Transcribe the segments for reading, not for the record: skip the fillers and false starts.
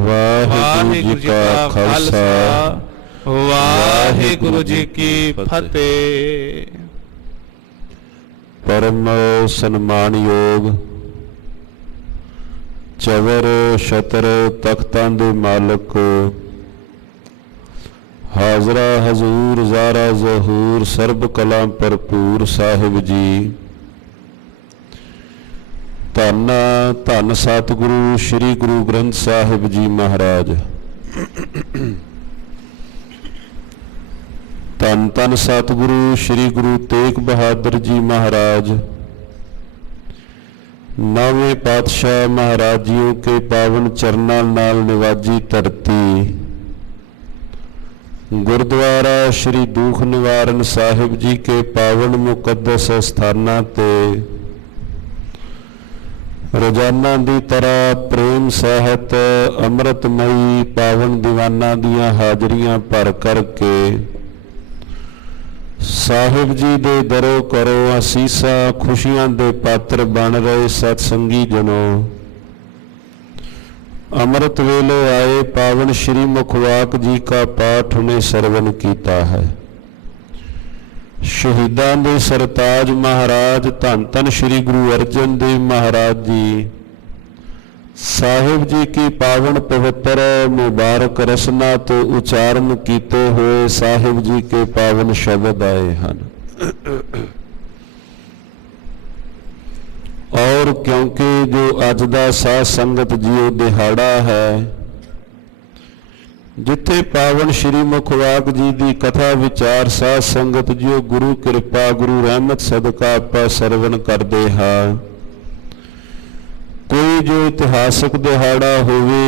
वाहिगुरु जी का खालसा वाहिगुरु जी की फतेह। परम सन्मान योग चवर छतर तख्तां दे मालक हाजरा हजूर ज़ारा ज़हूर सर्ब कला भरपूर साहिब जी। धन धन सतगुरु श्री गुरु ग्रंथ साहिब जी महाराज। धन धन सतगुरु श्री गुरु तेग बहादुर जी महाराज। नौवें पातशाह महाराजियों के पावन चरना नाल निवाजी धरती गुरुद्वारा श्री दुख निवारण साहिब जी के पावन मुकद्दस स्थानां ते रोजाना दी तरह प्रेम सहित अमृतमयी पावन दीवाना दियां हाजरियां भर करके साहिब जी दे दरो करो असीसा खुशियां दे पात्र बन रहे सत्संगी जनों। अमृत वेले आए पावन श्री मुखवाक जी का पाठ उन्हें सरवण कीता है। शहीदां दे सरताज महाराज धन धन श्री गुरु अर्जन देव महाराज जी साहिब जी की पावन पवित्र मुबारक रसना तो उच्चारण कीते हुए साहिब जी के पावन शब्द आए हैं। और क्योंकि जो अज दा साध संगत जीओ दिहाड़ा है जिथे पावन श्री मुखवाक जी की कथा विचार साध संगत जीओ गुरु कृपा गुरु रहमत सदका आपां सरवण करदे हां। कोई जो इतिहासक दिहाड़ा होवे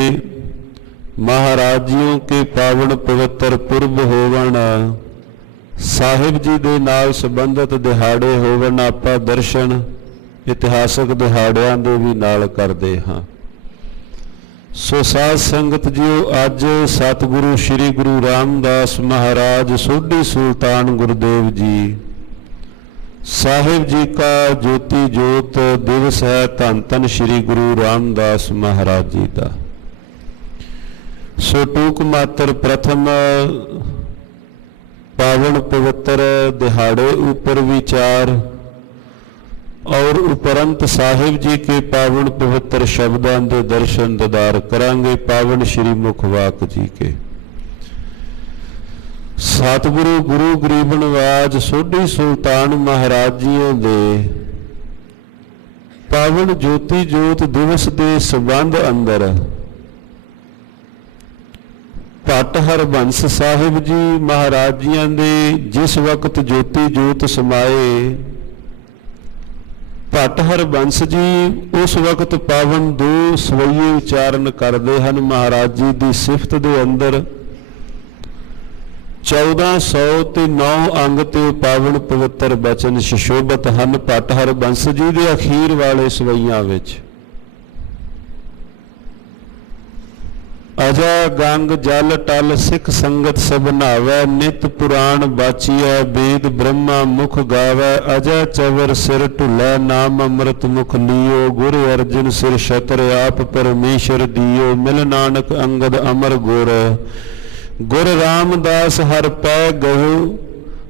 महाराजियों के पावन पवित्र पुरब होवन साहिब जी दे नाल संबंधित दिहाड़े होवन आपां दर्शन इतिहासक दिहाड़ियां दे भी नाल करदे हां। सो साध संगत जीओ अज सतगुरु श्री गुरु रामदास महाराज सोढी सुल्तान गुरुदेव जी साहिब जी का ज्योति ज्योत दिवस है। धन धन श्री गुरु रामदास महाराज जी का सो टूक मात्र प्रथम पावन पवित्र दिहाड़े ऊपर विचार और उपरंत साहिब जी के पावन पवित्र शब्दां दे दर्शन दीदार करांगे। पावन श्री मुखवाक जी के सतगुरु गुरु गरीब नवाज सोढी सुल्तान महाराजियों दे पावन ज्योति ज्योत दिवस के संबंध अंदर भट्ट हरबंस साहिब जी महाराजियां दे जिस वक्त ज्योति ज्योत समाए भट्ट हरबंस जी उस वक्त पावन दो सवैये उच्चारण करते हैं। महाराज जी की सिफत के अंदर 1409 अंग ते पावन पवित्र बचन सुशोभित हैं भट्ट हरबंस जी के अखीर वाले सवैयां विच। अजा गंग जल टल सिख संगत सब नहावै नित पुराण बाचिया वेद ब्रह्मा मुख गावै। अजा चवर सिर ढुलै नाम अमृत मुख लियो गुर अर्जन सिर छतर आप परमेश्वर दियो। मिल नानक अंगद अमर गुर गुर रामदास हर पै गहो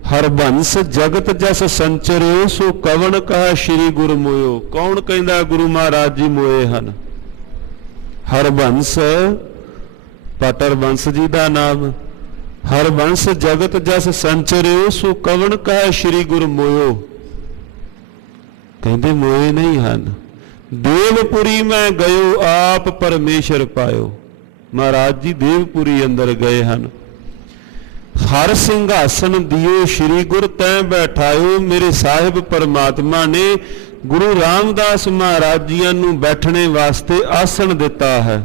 हरबंस जगत जस संचरियो सो कवन कहा श्री गुर मोयो। कौन कहंदा गुरु महाराज जी मोए हन। हरबंस भट्ट हरबंस जी का नाम हरबंस जगत जस संचरियो सो कवन कहा श्री गुर मोयो। कहते मोए नहीं हन। देवपुरी में गयो आप परमेश्वर पायो। महाराज जी देवपुरी अंदर गए हैं। हर सिंघासन दियो श्री गुर तैं बैठायो। मेरे साहिब परमात्मा ने गुरु रामदास महाराज जियां नूं बैठने वास्ते आसन दिता है।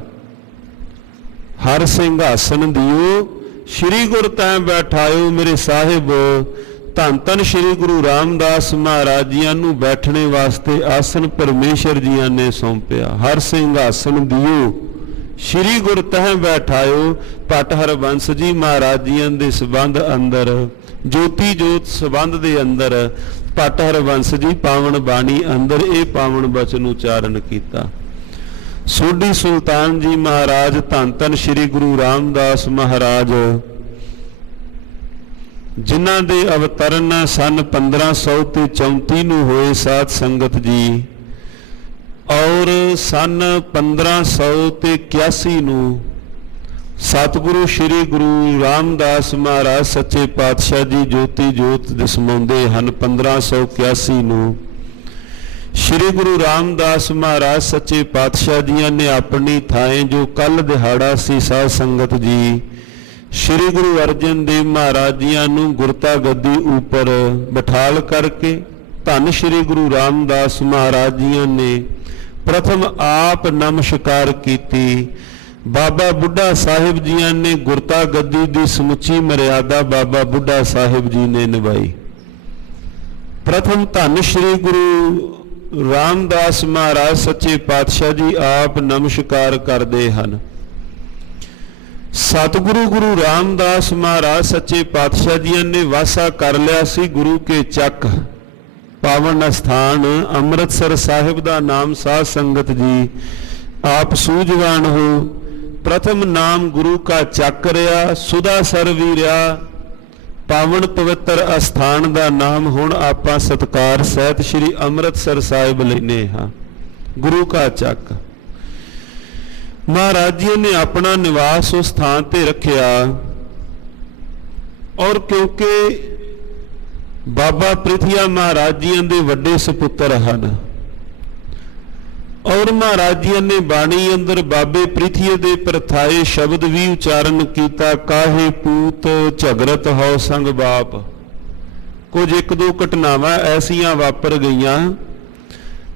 हर सिंघासन दियो श्री गुर तैं बैठायो। मेरे साहिब धन धन श्री गुरु रामदास महाराज जियां नूं बैठने वास्ते आसन परमेश्वर जियां ने सौंपिया। हर सिंघासन दियो श्री गुर तैं बैठायो। भट्ट हरबंस जी महाराज जियां दे संबंध अंदर ज्योति जोत संबंध दे अंदर भट्ट हरबंस जी पावन बाणी अंदर ये पावन बचन उच्चारण किया। ਸੋਢੀ ਸੁਲਤਾਨ ਜੀ ਮਹਾਰਾਜ ਧੰਨ ਧੰਨ ਸ੍ਰੀ ਗੁਰੂ ਰਾਮਦਾਸ ਮਹਾਰਾਜ, ਜਿਨ੍ਹਾਂ ਦੇ ਅਵਤਰਨ ਸਨ 1534 ਨੂੰ ਹੋਏ ਸਾਧ ਸੰਗਤ ਜੀ, ਔਰ ਸਨ 1581 ਨੂੰ ਸਤਿਗੁਰੂ ਸ੍ਰੀ ਗੁਰੂ ਰਾਮਦਾਸ ਮਹਾਰਾਜ ਸੱਚੇ ਪਾਤਸ਼ਾਹ ਜੀ ਜੋਤੀ ਜੋਤ ਦਸਮਾਉਂਦੇ ਹਨ। 1581 ਨੂੰ ਸ੍ਰੀ ਗੁਰੂ ਰਾਮਦਾਸ ਮਹਾਰਾਜ ਸੱਚੇ ਪਾਤਸ਼ਾਹ ਜੀਆਂ ਨੇ ਆਪਣੀ ਥਾਂ ਜੋ ਕੱਲ ਦਿਹਾੜਾ ਸੀ ਸਾਧ ਸੰਗਤ ਜੀ, ਸ੍ਰੀ ਗੁਰੂ ਅਰਜਨ ਦੇਵ ਮਹਾਰਾਜ ਜੀਆਂ ਨੂੰ ਗੁਰਤਾ ਗੱਦੀ ਉੱਪਰ ਬਿਠਾਲ ਕਰਕੇ ਧੰਨ ਸ੍ਰੀ ਗੁਰੂ ਰਾਮਦਾਸ ਮਹਾਰਾਜ ਜੀਆਂ ਨੇ ਪ੍ਰਥਮ ਆਪ ਨਮਸਕਾਰ ਕੀਤੀ। ਬਾਬਾ ਬੁੱਢਾ ਸਾਹਿਬ ਜੀਆਂ ਨੇ ਗੁਰਤਾ ਗੱਦੀ ਦੀ ਸਮੁੱਚੀ ਮਰਿਆਦਾ ਬਾਬਾ ਬੁੱਢਾ ਸਾਹਿਬ ਜੀ ਨੇ ਨਿਭਾਈ। ਪ੍ਰਥਮ ਧੰਨ ਸ੍ਰੀ ਗੁਰੂ ਰਾਮਦਾਸ ਮਹਾਰਾਜ ਸੱਚੇ ਪਾਤਸ਼ਾਹ ਜੀ ਆਪ ਨਮਸਕਾਰ ਕਰਦੇ ਹਨ। ਸਤਿਗੁਰੂ ਗੁਰੂ ਰਾਮਦਾਸ ਮਹਾਰਾਜ ਸੱਚੇ ਪਾਤਸ਼ਾਹ ਜੀ ਨੇ ਵਾਸਾ ਕਰ ਲਿਆ ਸੀ ਗੁਰੂ ਕੇ ਚੱਕ, ਪਾਵਨ ਅਸਥਾਨ ਅੰਮ੍ਰਿਤਸਰ ਸਾਹਿਬ ਦਾ ਨਾਮ ਸਾਧ ਸੰਗਤ ਜੀ ਆਪ ਸੂਝਵਾਨ ਹੋ। ਪ੍ਰਥਮ ਨਾਮ ਗੁਰੂ ਕਾ ਚੱਕ ਰਿਆ, ਸੁਦਾ ਸਰ ਵੀ ਰਿਆ, ਪਾਵਨ ਪਵਿੱਤਰ ਅਸਥਾਨ ਦਾ ਨਾਮ ਹੁਣ ਆਪਾਂ ਸਤਿਕਾਰ ਸਹਿਤ ਸ੍ਰੀ ਅੰਮ੍ਰਿਤਸਰ ਸਾਹਿਬ ਲੈਨੇ ਹਾਂ। ਗੁਰੂ ਕਾ ਚੱਕ ਮਹਾਰਾਜ ਜੀ ਨੇ ਆਪਣਾ ਨਿਵਾਸ ਉਸ ਥਾਂ ਤੇ ਰੱਖਿਆ, ਔਰ ਕਿਉਂਕਿ ਬਾਬਾ ਪ੍ਰਿਥੀਆ ਮਹਾਰਾਜ ਜੀ ਦੇ ਵੱਡੇ ਸੁਪੁੱਤਰ ਹਨ, ਔਰ ਮਹਾਰਾਜ ਜੀ ਨੇ ਬਾਣੀ ਅੰਦਰ ਬਾਬੇ ਪ੍ਰਿਥੀਏ ਦੇ ਪ੍ਰਥਾਏ ਸ਼ਬਦ ਵੀ ਉਚਾਰਨ ਕੀਤਾ, ਕਾਹੇ ਪੂਤ ਝਗਰਤ ਹੋ ਸੰਗ ਬਾਪ। ਕੁਝ ਇੱਕ ਦੋ ਘਟਨਾਵਾਂ ਐਸੀਆਂ ਵਾਪਰ ਗਈਆਂ,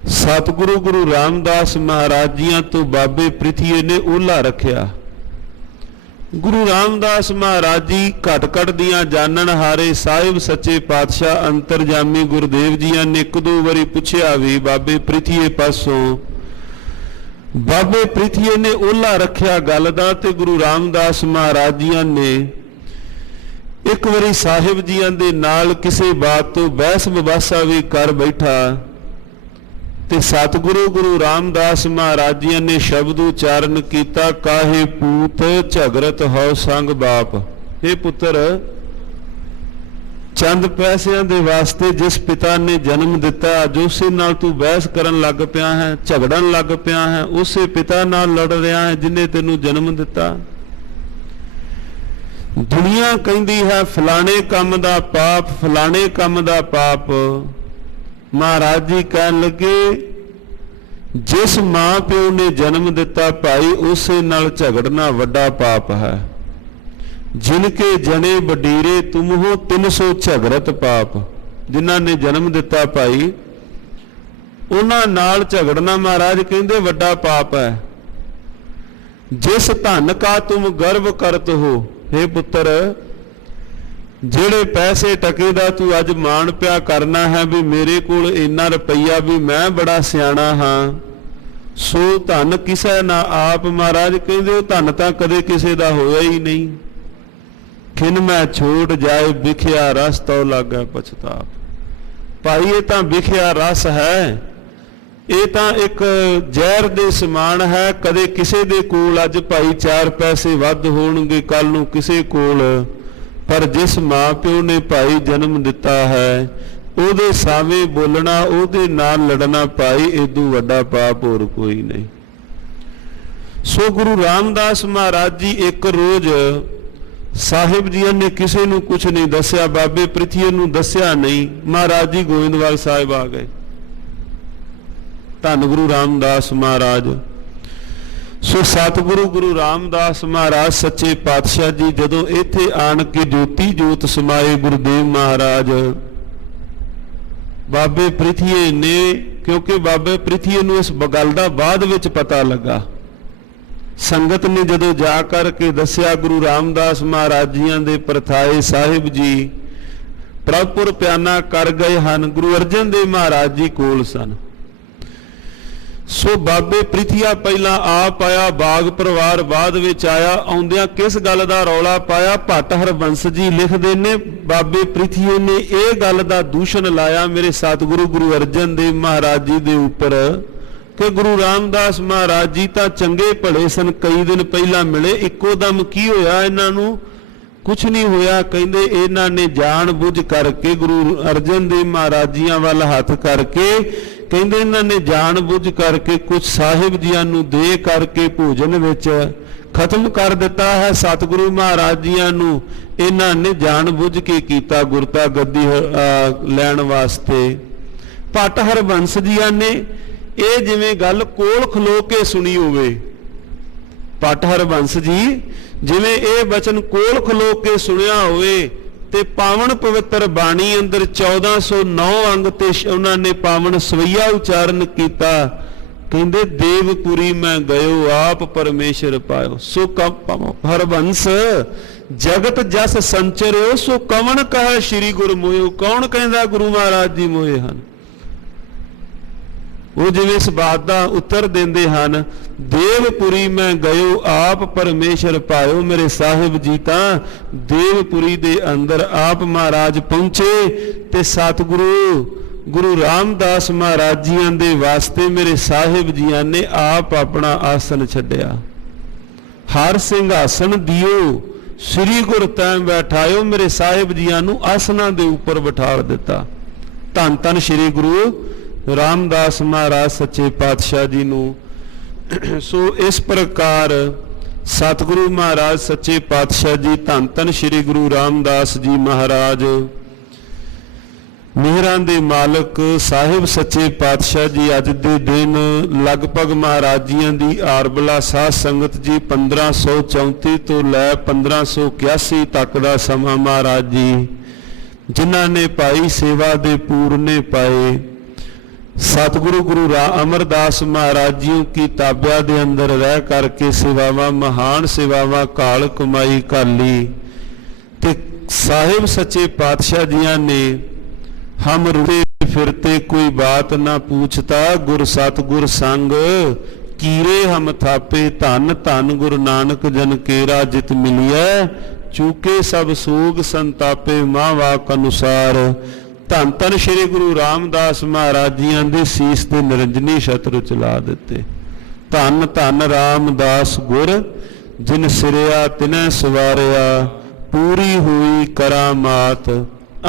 ਸਤਿਗੁਰੂ ਗੁਰੂ ਰਾਮਦਾਸ ਮਹਾਰਾਜ ਜੀਆਂ ਤੋਂ ਬਾਬੇ ਪ੍ਰਿਥੀਏ ਨੇ ਓਹਲਾ ਰੱਖਿਆ। ਗੁਰੂ ਰਾਮਦਾਸ ਮਹਾਰਾਜ ਜੀ ਘਟ ਘਟ ਦੀਆਂ ਜਾਣਨ ਹਾਰੇ ਸਾਹਿਬ ਸੱਚੇ ਪਾਤਸ਼ਾਹ ਅੰਤਰਜਾਮੀ ਗੁਰਦੇਵ ਜੀਆਂ ਨੇ ਇੱਕ ਦੋ ਵਾਰੀ ਪੁੱਛਿਆ ਵੀ ਬਾਬੇ ਪ੍ਰਿਥੀਏ ਪਾਸੋਂ। ਬਾਬੇ ਪ੍ਰਿਥੀਏ ਨੇ ਓਹਲਾ ਰੱਖਿਆ ਗੱਲ ਦਾ, ਤੇ ਗੁਰੂ ਰਾਮਦਾਸ ਮਹਾਰਾਜ ਜੀਆਂ ਨੇ ਇੱਕ ਵਾਰੀ ਸਾਹਿਬ ਜੀਆਂ ਦੇ ਨਾਲ ਕਿਸੇ ਬਾਤ ਤੋਂ ਬਹਿਸ ਵਿਬਾਸਾ ਵੀ ਕਰ ਬੈਠਾ, ਤੇ ਸਤਿਗੁਰੂ ਗੁਰੂ ਰਾਮਦਾਸ ਮਹਾਰਾਜ ਜੀਆਂ ਨੇ ਸ਼ਬਦ ਉਚਾਰਨ ਕੀਤਾ, ਕਾਹੇ ਪੂਤ ਝਗਰਤ ਹੋ ਸੰਗ ਬਾਪ। ਇਹ ਪੁੱਤਰ, ਚੰਦ ਪੈਸਿਆਂ ਦੇ ਵਾਸਤੇ ਜਿਸ ਪਿਤਾ ਨੇ ਜਨਮ ਦਿੱਤਾ, ਅੱਜ ਉਸੇ ਨਾਲ ਤੂੰ ਬਹਿਸ ਕਰਨ ਲੱਗ ਪਿਆ ਹੈ, ਝਗੜਨ ਲੱਗ ਪਿਆ ਹੈ, ਉਸੇ ਪਿਤਾ ਨਾਲ ਲੜ ਰਿਹਾ ਹੈ ਜਿਹਨੇ ਤੈਨੂੰ ਜਨਮ ਦਿੱਤਾ। ਦੁਨੀਆ ਕਹਿੰਦੀ ਹੈ ਫਲਾਣੇ ਕੰਮ ਦਾ ਪਾਪ, ਫਲਾਣੇ ਕੰਮ ਦਾ ਪਾਪ। ਮਹਾਰਾਜ ਜੀ ਕਹਿਣ ਲੱਗੇ, ਜਿਸ ਮਾਂ ਪਿਓ ਨੇ ਜਨਮ ਦਿੱਤਾ ਭਾਈ, ਉਸੇ ਨਾਲ ਝਗੜਨਾ ਵੱਡਾ ਪਾਪ ਹੈ। ਜਿਨਕੇ ਜਣੇ ਵਡੀਰੇ ਤੁਮ ਹੋ 300 ਝਗੜਤ ਪਾਪ। ਜਿਨ੍ਹਾਂ ਨੇ ਜਨਮ ਦਿੱਤਾ ਭਾਈ, ਉਹਨਾਂ ਨਾਲ ਝਗੜਨਾ ਮਹਾਰਾਜ ਕਹਿੰਦੇ ਵੱਡਾ ਪਾਪ ਹੈ। ਜਿਸ ਧਨ ਕਾ ਤੁਮ ਗਰਵ ਕਰਤ ਹੋ। हे ਪੁੱਤਰ, ਜਿਹੜੇ ਪੈਸੇ ਟਕੇ ਦਾ ਤੂੰ ਅੱਜ ਮਾਣ ਪਿਆ ਕਰਨਾ ਹੈ ਵੀ ਮੇਰੇ ਕੋਲ ਇੰਨਾ ਰੁਪਈਆ ਵੀ ਮੈਂ ਬੜਾ ਸਿਆਣਾ ਹਾਂ, ਸੋ ਧਨ ਕਿਸੇ ਨਾ ਆਪ। ਮਹਾਰਾਜ ਕਹਿੰਦੇ ਉਹ ਧਨ ਤਾਂ ਕਦੇ ਕਿਸੇ ਦਾ ਹੋਇਆ ਹੀ ਨਹੀਂ। ਖਿਨ ਮੈਂ ਛੋੜ ਜਾਏ ਵਿਖਿਆ ਰਸ ਤੋ ਲਾਗਾ ਪਛਤਾਪ। ਭਾਈ ਇਹ ਤਾਂ ਵਿਖਿਆ ਰਸ ਹੈ, ਇਹ ਤਾਂ ਇੱਕ ਜ਼ਹਿਰ ਦੇ ਸਮਾਨ ਹੈ। ਕਦੇ ਕਿਸੇ ਦੇ ਕੋਲ ਅੱਜ ਭਾਈ 4 ਪੈਸੇ ਵੱਧ ਹੋਣਗੇ, ਕੱਲ ਨੂੰ ਕਿਸੇ ਕੋਲ, ਪਰ ਜਿਸ ਮਾਂ ਪਿਓ ਨੇ ਭਾਈ ਜਨਮ ਦਿੱਤਾ ਹੈ ਉਹਦੇ ਸਾਵੇਂ ਬੋਲਣਾ, ਉਹਦੇ ਨਾਲ ਲੜਨਾ ਭਾਈ ਇਦੋਂ ਵੱਡਾ ਪਾਪ ਹੋਰ ਕੋਈ ਨਹੀਂ। ਸੋ ਗੁਰੂ ਰਾਮਦਾਸ ਮਹਾਰਾਜ ਜੀ ਇੱਕ ਰੋਜ਼ ਸਾਹਿਬ ਜੀਆਂ ਨੇ ਕਿਸੇ ਨੂੰ ਕੁਝ ਨਹੀਂ ਦੱਸਿਆ, ਬਾਬੇ ਪ੍ਰਿਥੀਏ ਨੂੰ ਦੱਸਿਆ ਨਹੀਂ। ਮਹਾਰਾਜ ਜੀ ਗੋਇੰਦਵਾਲ ਸਾਹਿਬ ਆ ਗਏ, ਧੰਨ ਗੁਰੂ ਰਾਮਦਾਸ ਮਹਾਰਾਜ। ਸੋ ਸਤਿਗੁਰੂ ਗੁਰੂ ਰਾਮਦਾਸ ਮਹਾਰਾਜ ਸੱਚੇ ਪਾਤਸ਼ਾਹ ਜੀ ਜਦੋਂ ਇੱਥੇ ਆਣ ਕੇ ਜੋਤੀ ਜੋਤ ਸਮਾਏ ਗੁਰਦੇਵ ਮਹਾਰਾਜ, ਬਾਬੇ ਪ੍ਰਿਥੀਏ ਨੇ, ਕਿਉਂਕਿ ਬਾਬੇ ਪ੍ਰਿਥੀਏ ਨੂੰ ਇਸ ਗੱਲ ਦਾ ਬਾਅਦ ਵਿੱਚ ਪਤਾ ਲੱਗਾ, ਸੰਗਤ ਨੇ ਜਦੋਂ ਜਾ ਕਰਕੇ ਦੱਸਿਆ ਗੁਰੂ ਰਾਮਦਾਸ ਮਹਾਰਾਜ ਜੀਆਂ ਦੇ ਪ੍ਰਥਾਏ ਸਾਹਿਬ ਜੀ ਪ੍ਰਭੁਪੁਰ ਪਿਆਨਾ ਕਰ ਗਏ ਹਨ, ਗੁਰੂ ਅਰਜਨ ਦੇਵ ਮਹਾਰਾਜ ਜੀ ਕੋਲ ਸਨ। ਸੋ ਬਾਬੇ ਪ੍ਰਿਥੀਆ ਪਹਿਲਾਂ ਆਪ ਆਇਆ, ਬਾਗ ਪਰਿਵਾਰ ਬਾਅਦ ਵਿੱਚ ਆਇਆ। ਆਉਂਦਿਆਂ ਕਿਸ ਗੱਲ ਦਾ ਰੌਲਾ ਪਾਇਆ, ਭੱਟ ਹਰਬੰਸ ਜੀ ਲਿਖਦੇ ਨੇ, ਬਾਬੇ ਪ੍ਰਿਥੀਏ ਨੇ ਇਹ ਗੱਲ ਦਾ ਦੂਸ਼ਣ ਲਾਇਆ ਮੇਰੇ ਸਤਿਗੁਰੂ ਗੁਰੂ ਅਰਜਨ ਦੇਵ ਮਹਾਰਾਜ ਜੀ ਦੇ ਉੱਪਰ कि गुरु रामदास महाराज जी तो चंगे भले सन, कई दिन पहला मिले, इक्को दम की होया इन्हां नूं? कुछ नहीं होया। कहंदे इन्हां ने जान बुझ करके गुरु अर्जन देव महाराज जियां वाल हथ करके, कहंदे इन्हां ने जान बुझ करके कुछ साहिब जियां नूं दे करके भोजन विच खत्म कर दिता है। सतगुरु महाराज जियां नूं इन्हां ने जान बुझ के कीता गुरता गद्दी लैण वास्ते। भट्ट हरबंस जियां ने ये जिवें गल कोल खलो के सुनी होवे, भट्ट हरबंस जी जिवें ये बचन कोल खलो के सुनिया होवे ते पावन पवित्र बाणी अंदर 1409 अंग ते उन्हां ने पावन सवैया उचारण कीता। कहंदे देवपुरी मैं गयो आप परमेश्वर पायो, सो हरबंस जगत जस संचरियो, सो कवन कह श्री गुरु मोयो। कौन कहंदा गुरु महाराज जी मोए हन? वो जिवें इस बात का उत्तर देंदे हन, देवपुरी मैं गयो आप परमेश्वर पायो। मेरे साहिब जी तां देवपुरी दे अंदर आप महाराज पहुंचे ते सतगुरु गुरु रामदास महाराज जियां दे वास्ते मेरे साहिब जियां ने आप अपना आसन छड्डिया। हर सिंघासन दियो श्री गुर तैं बैठायो, मेरे साहिब जियां नूं आसनां दे उपर बिठा दिता। धन धन श्री गुरु रामदास महाराज सच्चे पातशाह जी नूं। सो इस प्रकार सतगुरु महाराज सच्चे पातशाह जी धन धन श्री गुरु रामदास जी महाराज मेहरां दे मालक साहिब सच्चे पातशाह जी अज दे दिन लगभग महाराज जियां दी आरबला साध संगत जी 1534 तो लै 1581 तक दा समा महाराज जी जिन्हां ने पाई सेवा दे पूरने पाए। सतगुरु गुरु अमरदास महाराज जी की ताब्या दे अंदर रह करके सेवावां महान सेवावां काल कमाई काली ते साहिब सच्चे पातशाह जियां ने हम रुते फिरते कोई बात ना पूछता, गुर सतगुर संग कीरे हम थापे। धन धन गुरु नानक जन केरा जित मिलिया, चूके सब सोग संतापे मां वाक अनुसार। धन धन श्री गुरु रामदास महाराज जियां दे सीस ते निरंजनी छत्र चला दिते। धन धन रामदास गुर जिन सिरिया तिनै सवारिया, पूरी हुई करामात